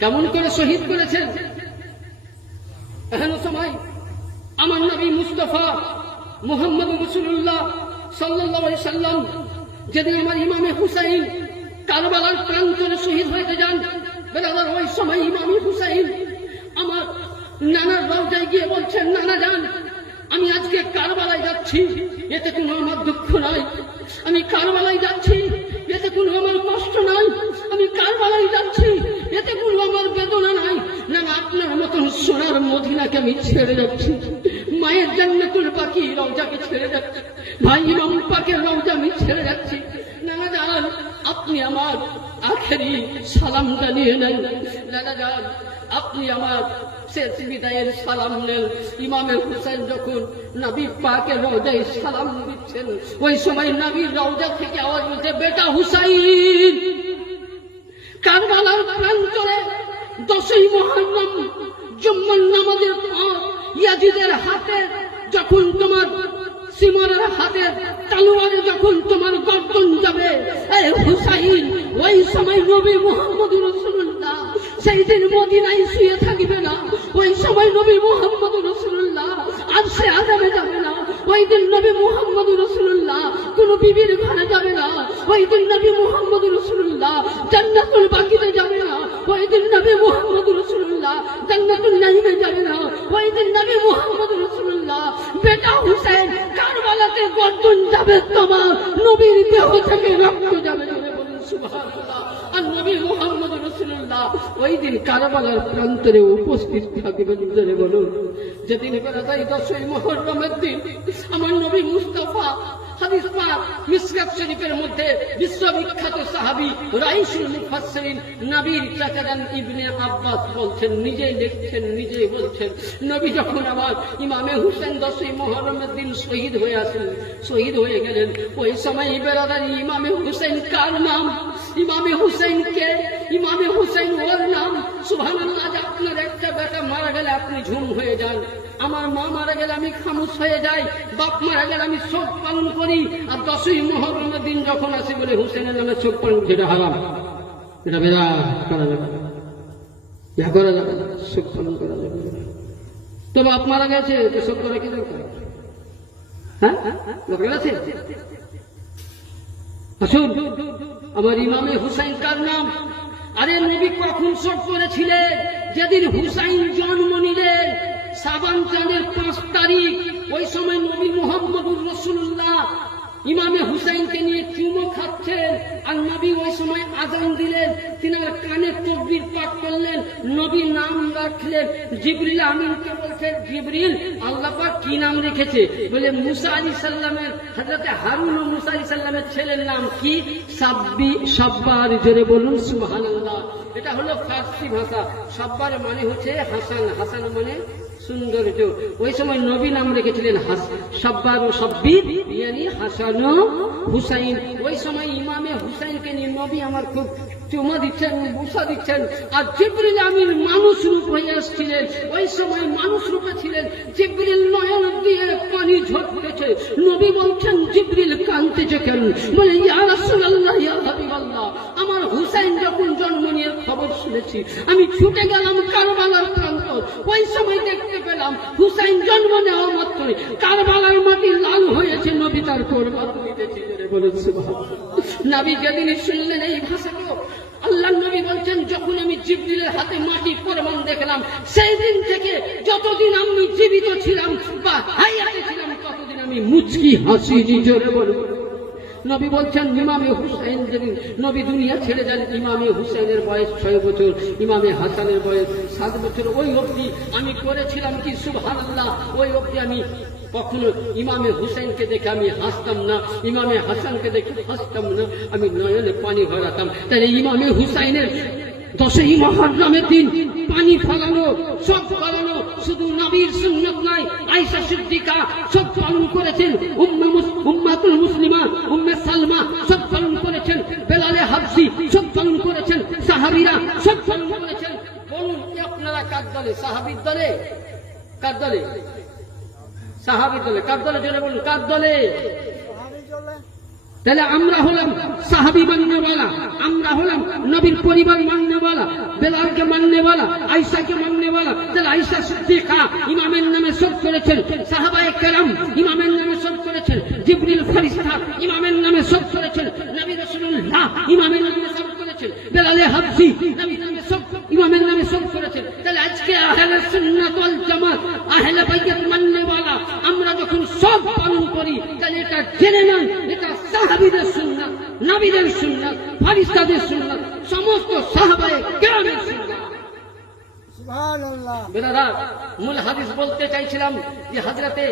কেমন করে শহীদ করেছেন? এহেন সময় আমার নবী মুস্তাফা মুহাম্মদ রাসূলুল্লাহ সাল্লাল্লাহু আলাইহি সাল্লাম যেদিন আমার ইমামে হুসাইন কারবালার প্রান্তরে শহীদ হয়ে যান, বেরাদার ওই সময় ইমামে হুসাইন আমার নানার রওজায় গিয়ে বলছেন, নানা যান, আমি আজকে কারবালায় যাচ্ছি, এতে কোনো আমার দুঃখ নয়। আমি কারবালায় যাচ্ছি, এতে কোনো আমার কষ্ট নয়। আমি কারবালায় যাচ্ছি, এতে কোনো আমার বেদনা নাই। না, আপনার মতন সোনার মদিনাকে আমি ছেড়ে যাচ্ছি, মায়ের জান্নাতুল বাকি রওজাকে ছেড়ে যাচ্ছি, ভাই ইমাম পাকের রওজা আমি ছেড়ে যাচ্ছি। নানা যান, আপনি আমার আখেরি সালামটা নিয়ে নেন। নানা যান, আপনি আমার শেষ বিদায়ের সালাম নেন। ইমামে হুসাইন যখন নবী পাকের রওজায় সালাম দিচ্ছেন, ওই সময় নবীর রওজা থেকে আওয়াজ হচ্ছে, বেটা হুসাইন। কারবালার প্রান্তরে 10ই মুহররম জুম্মার নামাজের পর ইয়াজিদের হাতে যখন তোমার সিমরের হাতে তলোয়ারে যখন তোমার গর্দন যাবে, এই হুসাইন, ওই সময় নবী মুহাম্মদ রাসূলুল্লাহ সেই দিন মদিনায় শুয়ে থাকবে না। ওই সময় নবী মুহাম্মদ রাসূলুল্লাহ আরশে আযমে যাবে না। ওই দিন নবী মুহাম্মদ রাসূলুল্লাহ কোন বিবির ঘরে যাবে না। ওই দিন নবী মুহাম্মদ রাসূলুল্লাহ জান্নাতুল বাকিতে যাবে না। ওই দিন নবী মুহাম্মদ রাসূলুল্লাহ জান্নাতুল নাঈমে যাবে না। ওই দিন নবী মুহাম্মদ রাসূলুল্লাহ বেটা হুসাইন কারবালাতে গর্দন যাবে, তোমার নবীর দেহ থেকে রক্ত যাবে। সুবহানাল্লাহ। আর নবী মুহাম্মদ রাসূলুল্লাহ ওই দিন কারবালার প্রান্তরে উপস্থিত থাকবেন। জোরে বলুন। যেদিন বেরাদাই 10ই মুহররমের দিন আমার নবী মুস্তাফা হাদিস পাক মিশকাত শরীফের মধ্যে বিশ্ববিখ্যাত সাহাবী রাইসুল মুফাসসিরিন নবীর চাচা যান ইবনে আব্বাস বলছেন, নিজেই লিখছেন, নিজেই বলছেন, নবী যখন আমার ইমামে হুসেন 10ই মুহররমের দিন শহীদ হয়ে আসেন, শহীদ হয়ে গেলেন, ওই সময় বেরাদারি ইমামে হুসেন কার নাম? ইমামে হুসেন কে? ইমামে হুসেন ওর নাম। সুবহানাল্লাহ। আপনার একটা বেটা মারা গেলে আপনি ঝুম হয়ে যান, আমার মা মারা গেলে আমি খামোশ হয়ে যাই, বাপ মারা গেলে আমি শোক পালন করি। আর 10ই মুহররমের দিন যখন আসে বলে হুসেনের নামে শোক পালন, যেটা হারাম, এটা বেদাত করা যাবে না, ইহা করা যাবে না, শোক পালন করা যাবে না। তো বাপ মারা গেছে, তো শোক করা কি দরকার? হ্যাঁ, দরকার আছে? আসুন, আমার ইমামে হুসাইন কার নাম? আরে নবী কখন শোক করেছিলেন? যেদিন হুসাইন জন্ম নিলেন, শাবান চাঁদের 5 তারিখ। ওই সময় নবী মুহাম্মদুর রাসূলুল্লাহ ইমামে হুসাইনকে নিয়ে চুমো খাচ্ছেন, আর নবী ওই সময় আযান দিলেন, তিনার কানে তাকবীর পাঠ করলেন, নবী নাম রাখলেন। জিবরিল আমিনকে বলছেন, জিবরিল, আল্লাহ পাক কি নাম রেখেছে? বলে মুসা আলাইহিস সালামের, হযরত হারুন ও মুসা আলাইহিস সালামের ছেলের নাম কি? সাব্বার। জোরে বলুন সুবহানাল্লাহ। এটা হলো ফার্সি ভাষা। সাব্বার মানে হচ্ছে হাসান, হাসান মানে সৌন্দর্য। ওই সময় নবী নাম রেখেছিলেন সাব্বার ও সাব্বির, ইয়ানি হাসান ও হুসাইন। ওই সময় ইমামে হুসাইনকে নিয়ে নবী আমার খুব চুমা দিচ্ছেন, বুসা দিচ্ছেন। আর জিবরিল আমিন মানুষ রূপ হয়ে আসছিলেন। ওই সময় মানুষ রূপে ছিলেন। জিবরিল নয়ন দিয়ে পানি ঝরতেছে। নবী বলছেন, জিবরিল কাঁদতেছে কেন? বলে, ইয়া রাসূলুল্লাহ, ইয়া হাবিবাল্লাহ, আমার হুসাইন যখন জন্ম নিয়ে খবর শুনেছি, আমি ছুটে গেলাম কারবালার প্রান্ত। ওই সময় দেখতে পেলাম হুসাইন জন্ম নেওয়া মাত্রই কারবালার মাটি লাল হয়েছে, নবী তার কোরবান দিতেছে। বলুন সুবহানাল্লাহ। নবী যেদিন শুনলেন এই ভাষাগুলো, আল্লাহ নবী বলছেন, যখন আমি জিবরিলের হাতে মাটি কোরবান দেখলাম, সেই দিন থেকে যতদিন আমি জীবিত ছিলাম বা হায়াতে ছিলাম, ততদিন আমি মুচকি হাসিনি। জোরে বলুন। নবী বলছেন, ইমামে হুসাইন যেদিন নবী দুনিয়া ছেড়ে যান, ইমামে হুসাইনের বয়স 6 বছর, ইমামে হাসানের বয়স 7 বছর। ওই অবধি আমি করেছিলাম কি? সুবহানাল্লাহ। ওই অবধি আমি কখনো ইমামে হুসেনকে দেখে আমি হাসতাম না, ইমামে হাসানকে দেখে হাসতাম না, আমি নয়নে পানি ভরাতাম। তাহলে ইমামে হুসাইনের 10ই মুহররমের দিন পানি ফলানো, সব ফলানো, শুধু নবীর সুন্নাত নয়, আয়েশা সিদ্দিকা সব পালন করেছেন, উম্মাতুল মুসলিমা উম্মে সালমা সব পালন করেছেন, বেলালে হাবশি সব পালন করেছেন, সাহাবীরা সব পালন করেছেন। বলুন আপনারা কার দলে? সাহাবীর দলে? কার দলে? সাহাবীর দলে। কার দলে? জোরে বলুন, কার দলে? তাহলে আমরা হলাম সাহাবী মাননেওয়ালা, আমরা হলাম নবীর পরিবার মাননেওয়ালা, বেলালকে মাননেওয়ালা, আয়েশাকে মাননেওয়ালা। তাহলে আয়েশা সিদ্দিকা ইমামের নামে সব করেছেন, সাহাবায়ে কেরাম ইমামের নামে সব করেছেন, জিবরিল ফেরেশতা ইমামের নামে সব করেছেন, নবী রাসূলুল্লাহ ইমামের নামে সব করেছেন, বেলালে হাবশি নবীর নামে সব ইমামের নামে সব করেছেন। তাহলে আজকে আহলে সুন্নাত ওয়াল জামাত, আহলে বাইত মাননেওয়ালা আমরা যখন সব পালন করি, তাহলে এটা জেনে নেন এটা সাহাবীদের সুন্নাত, নবীদের সুন্নাত, ফেরেশতাদের সুন্নাত, সমস্ত সাহাবায়ে কেরামের সুন্নাত। সুবহানাল্লাহ। বেরাদার, মূল হাদিস বলতে চাইছিলাম যে হযরতে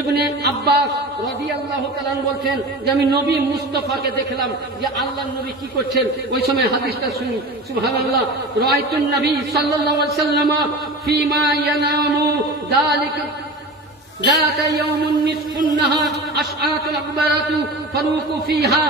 ইবনে আব্বাস রাদিয়াল্লাহু তাআলা বলছেন যে আমি নবী মুস্তাফাকে দেখলাম যে আল্লাহর নবী কি করছেন। ওই সময় হাদিসটা শুনুন, সুবহানাল্লাহ। রাআইতুন নবী সাল্লাল্লাহু আলাইহি ওয়াসাল্লাম ফিমা ইয়ানামু যালিকা ذات يوم نصف النهار أشعاث الأقبات فروق فيها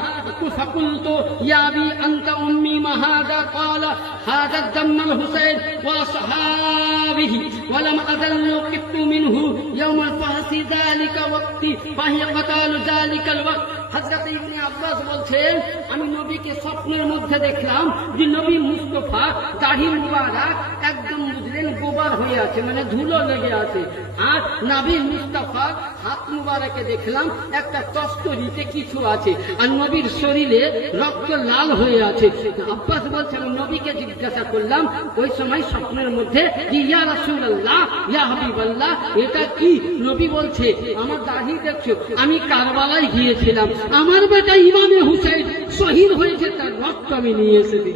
فقلت يا أبي أنت أمي ما هذا؟ قال هذا الدم الحسين وأصحابه ولم أزل نقفت منه يوم الفحص ذلك وقت فهي قتال ذلك الوقت। হযরত ইবনে আব্বাস বলছেন আমি নবীকে স্বপ্নের মধ্যে দেখলাম যে নবী মুস্তাফা দাড়ি মুবারক একদম বুঝলেন গোবর হয়ে আছে, মানে ধুলো লেগে আছে, আর নবী মুস্তাফা হাত মুবারকে দেখলাম একটা তস্তরিতে কিছু আছে, আর নবীর শরীরে রক্ত লাল হয়ে আছে। আব্বাস বলছেন নবীকে জিজ্ঞাসা করলাম ওই সময় স্বপ্নের মধ্যে যে ইয়া রাসূলুল্লাহ ইয়া হাবিবাল্লাহ এটা কি? নবী বলছে আমার দাড়ি দেখছো, আমি কারবালায় গিয়েছিলাম, আমার বেটা ইমামে হুসাইন শহীদ হয়েছে, তার রক্ত আমি নিয়ে এসেছি।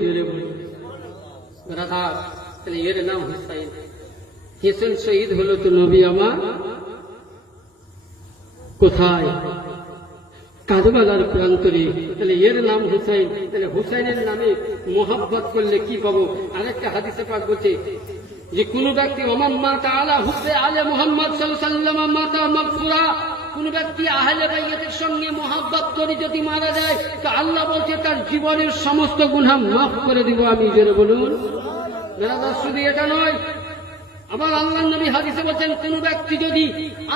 তাহলে এর নাম হুসাইন। হোসেন শহীদ হলো তো নবী আমার কোথায়? কারবালার প্রান্তরে। তাহলে এর নাম হুসাইন। তাহলে হুসাইনের নামে মোহাব্বত করলে কি পাবো? আরেকটা হাদিসে পাক বলছে যে কোন ব্যক্তি ওমান মাতা আলা হুব্বে আলে মুহাম্মদ সাল্লাল্লাহু আলাইহি ওয়াসাল্লাম মাতা মাগফুরা, কোন ব্যক্তি আহলে বাইতের সঙ্গে মোহাব্বত করে যদি মারা যায় তো আল্লাহ বলছে তার জীবনের সমস্ত গুনাহ মাফ করে দিব আমি। জোরে বলুন। বেরাদার, শুধু এটা নয়, আবার আল্লাহর নবী হাদিসে বলেন কোন ব্যক্তি যদি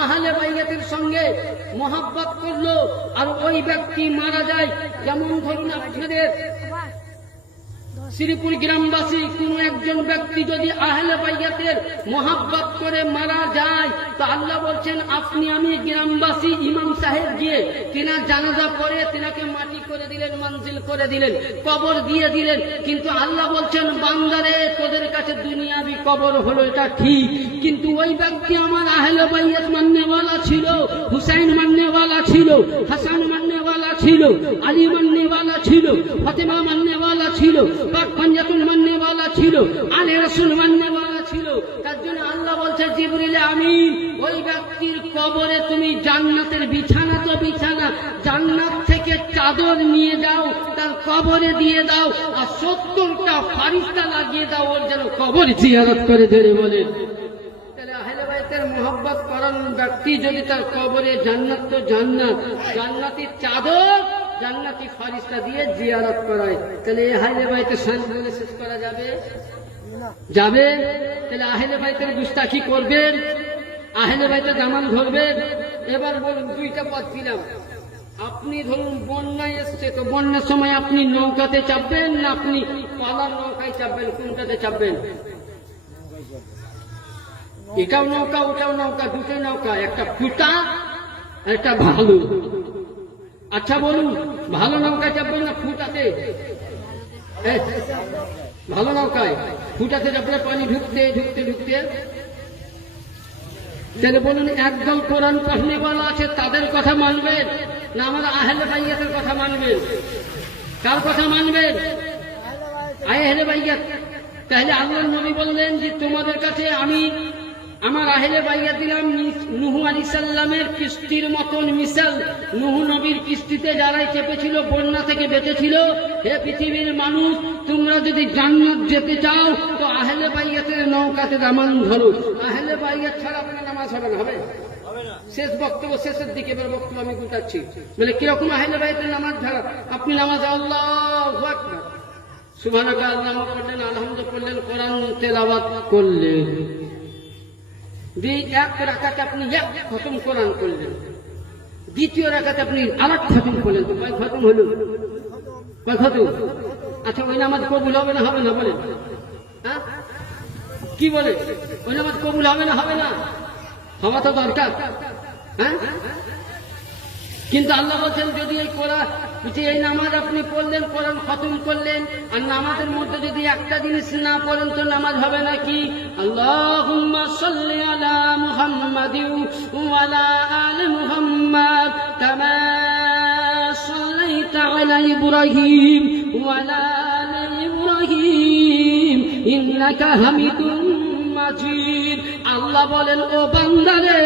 আহলে বাইতের সঙ্গে মোহাব্বত করলো আর ওই ব্যক্তি মারা যায়, যেমন ধরুন আপনাদের শ্রীপুর গ্রামবাসী কোন একজন ব্যক্তি যদি আহলে বাইতের মোহাব্বত করে মারা যায় তো আল্লাহ বলছেন আপনি আমি গ্রামবাসী ইমাম সাহেব গিয়ে তিনার জানাজা পড়ে তিনাকে মাটি করে দিলেন, মঞ্জিল করে দিলেন, কবর দিয়ে দিলেন। কিন্তু আল্লাহ বলছেন বান্দারে তোদের কাছে দুনিয়াবি কবর হলো এটা ঠিক, কিন্তু ওই ব্যক্তি আমার আহলে বাইত মাননেওয়ালা ছিল, হুসাইন মাননেওয়ালা ছিল, হাসান মাননেওয়ালা ছিল, আলী মাননেওয়ালা ছিল, ফাতেমা মাননেওয়ালা ছিল, পাঞ্জাতুল মাননেওয়ালা ছিল, আলে রাসূল মাননেওয়ালা ছিল। তার জন্য আল্লাহ বলছে জিবরিল আমিন ওই ব্যক্তির কবরে তুমি জান্নাতের বিছানা তো বিছানা, জান্নাত থেকে চাদর নিয়ে যাও তার কবরে দিয়ে দাও, আর 70টা ফারিস্তা লাগিয়ে দাও ওর যেন কবর জিয়ারত করে। ধরে বলেন তাহলে আহলে বাইতের মোহাব্বত করার ব্যক্তি যদি তার কবরে জান্নাত তো জান্নাত, জান্নাতি চাদর জান্নাতি ফারিস্তা দিয়ে জিয়ারত করায়, তাহলে এই আহলে বাইতের শান বলে শেষ করা যাবে? যাবে? তাহলে আহলে বাইতের গুস্তাখি করবেন, আহলে বাইতের দামান ধরবেন। এবার বলুন দুইটা পথ দিলাম, আপনি ধরুন বন্যায় এসছে তো বন্যার সময় আপনি নৌকাতে চাপবেন না আপনি পালার নৌকায় চাপবেন? কোনটাতে চাপবেন? এটাও নৌকা ওটাও নৌকা, দুটো নৌকা, একটা ফুটা একটা ভালো। আচ্ছা বলুন ভালো নৌকায় চাপবেন না ফুটাতে? ভালো নৌকায়। ফুটাতে চাপলে পানি ঢুকতে ঢুকতে ঢুকতে। তাহলে বলুন একদল কোরআন পড়নেওয়ালা আছে তাদের কথা মানবেন না আমার আহলে বাইতের কথা মানবেন? কার কথা মানবেন? আহলে বাইত। তাহলে আল্লাহর নবী বললেন যে তোমাদের কাছে আমি আমার আহলে বাইয়া দিলাম নূহ আলাইহিস সালামের কিস্তির মতন মিসাল। নূহ নবীর কিস্তিতে যারাই চেপেছিল বন্যা থেকে বেঁচেছিল। হে পৃথিবীর মানুষ, তোমরা যদি জান্নাত যেতে চাও তো আহলে বাইয়াতের নৌকাতে দামান ধরো। আহলে বাইয়াত ছাড়া আপনার নামাজ হবে না, হবে? শেষ বক্তব্য, শেষের দিকে এবার বক্তব্য আমি গুটাচ্ছি। বলে কিরকম আহলে বাইয়াতের নামাজ ধরা? আপনি নামাজ আল্লাহু আকবার, সুবহানাল্লাহ আল্লাহ পড়লেন, আলহামদুলিল্লাহ পড়লেন, কোরআন তেলাওয়াত করলেন, এক রাকাতে আপনি এক খতম কোরআন করলেন, দ্বিতীয় রাকাতে আপনি আরেক খতম করলেন, তো কয় খতম হলো? কয় খতম? আচ্ছা, ওই নামাজ কবুল হবে না, হবে না বলেন? হ্যাঁ, কি বলে? ওই নামাজ কবুল হবে না, হবে না? হওয়া তো দরকার। হ্যাঁ, কিন্তু আল্লাহ বলছেন যদি এই কোরআন, এই নামাজ আপনি পড়লেন, কোরআন খতম করলেন, আর নামাজের মধ্যে যদি একটা জিনিস না পড়েন তো নামাজ হবে না। কি? আল্লাহুম্মা সাল্লি আলা মুহাম্মাদিন ওয়া আলা আলি মুহাম্মাদ কামা সাল্লাইতা আলা ইব্রাহিম ওয়া আলা আলি ইব্রাহিম ইন্নাকা হামিদুম মাজিদ। আল্লাহ বলেন, ও বান্দারে,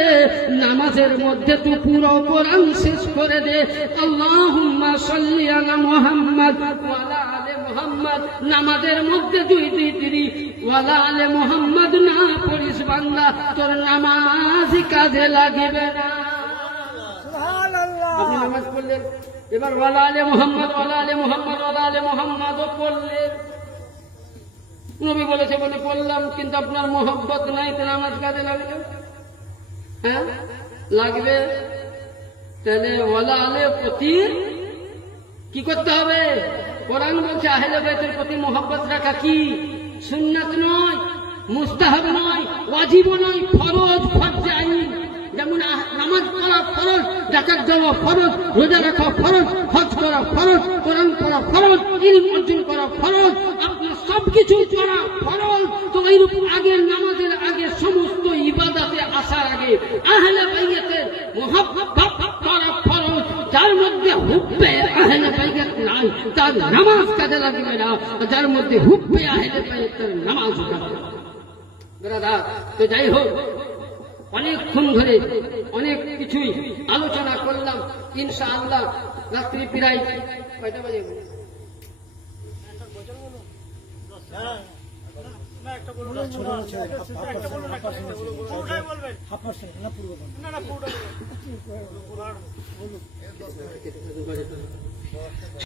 নামাজের মধ্যে তুই পুরো কোরআন শেষ করে দে। আল্লাহুম্মা সাল্লি আলা মুহাম্মাদ ওয়া আলা আলি মুহাম্মাদ, নামাজের মধ্যে দুই ওয়া আলা আলি মুহাম্মাদ না পড়িস বান্দা, তোর নামাজ কাজে লাগবে না। সুবহানাল্লাহ। আপনি নামাজ পড়লেন, এবার ওয়া আলা আলি মুহাম্মাদ, ওয়া আলা আলি মুহাম্মাদ, ওয়া আলা আলি মুহাম্মাদও পড়লেন। নবী বলেছে বলে পড়লাম, কিন্তু আপনার মোহব্বত নাই, তো নামাজ কাজে লাগবে? হ্যাঁ, লাগবে। তাহলে ওয়ালা আলে প্রতি কি করতে হবে? কোরআন বলছে আহলে বাইতের প্রতি মোহব্বত রাখা কি সুন্নাত নয়, মুস্তাহাব নয়, ওয়াজিব নয়, ফরজ, ফরজে আইন। যেমন নামাজ পড়া ফরজ, যাকাত দেওয়া ফরজ, রোজা রাখা ফরজ, হজ করা ফরজ, কোরআন পড়া ফরজ, ইলম অর্জন করা ফরজ, আপনার সবকিছু করা ফরজ। তো এইরকম আগে নামাজের আগে সমস্ত ইবাদতে আসার আগে আহলে বাইতের মুহাব্বত করা ফরজ। যার মধ্যে হুব্বে আহলে বাইত নাই তার নামাজ কাজে লাগবে না, যার মধ্যে হুব্বে আহলে বাইতের নামাজ কাজে লাগবে। ব্রাদার, তো যাই হোক, অনেকক্ষণ ধরে অনেক কিছুই আলোচনা করলাম। ইনশাআল্লাহ রাত্রি প্রায় কয়টা বাজে?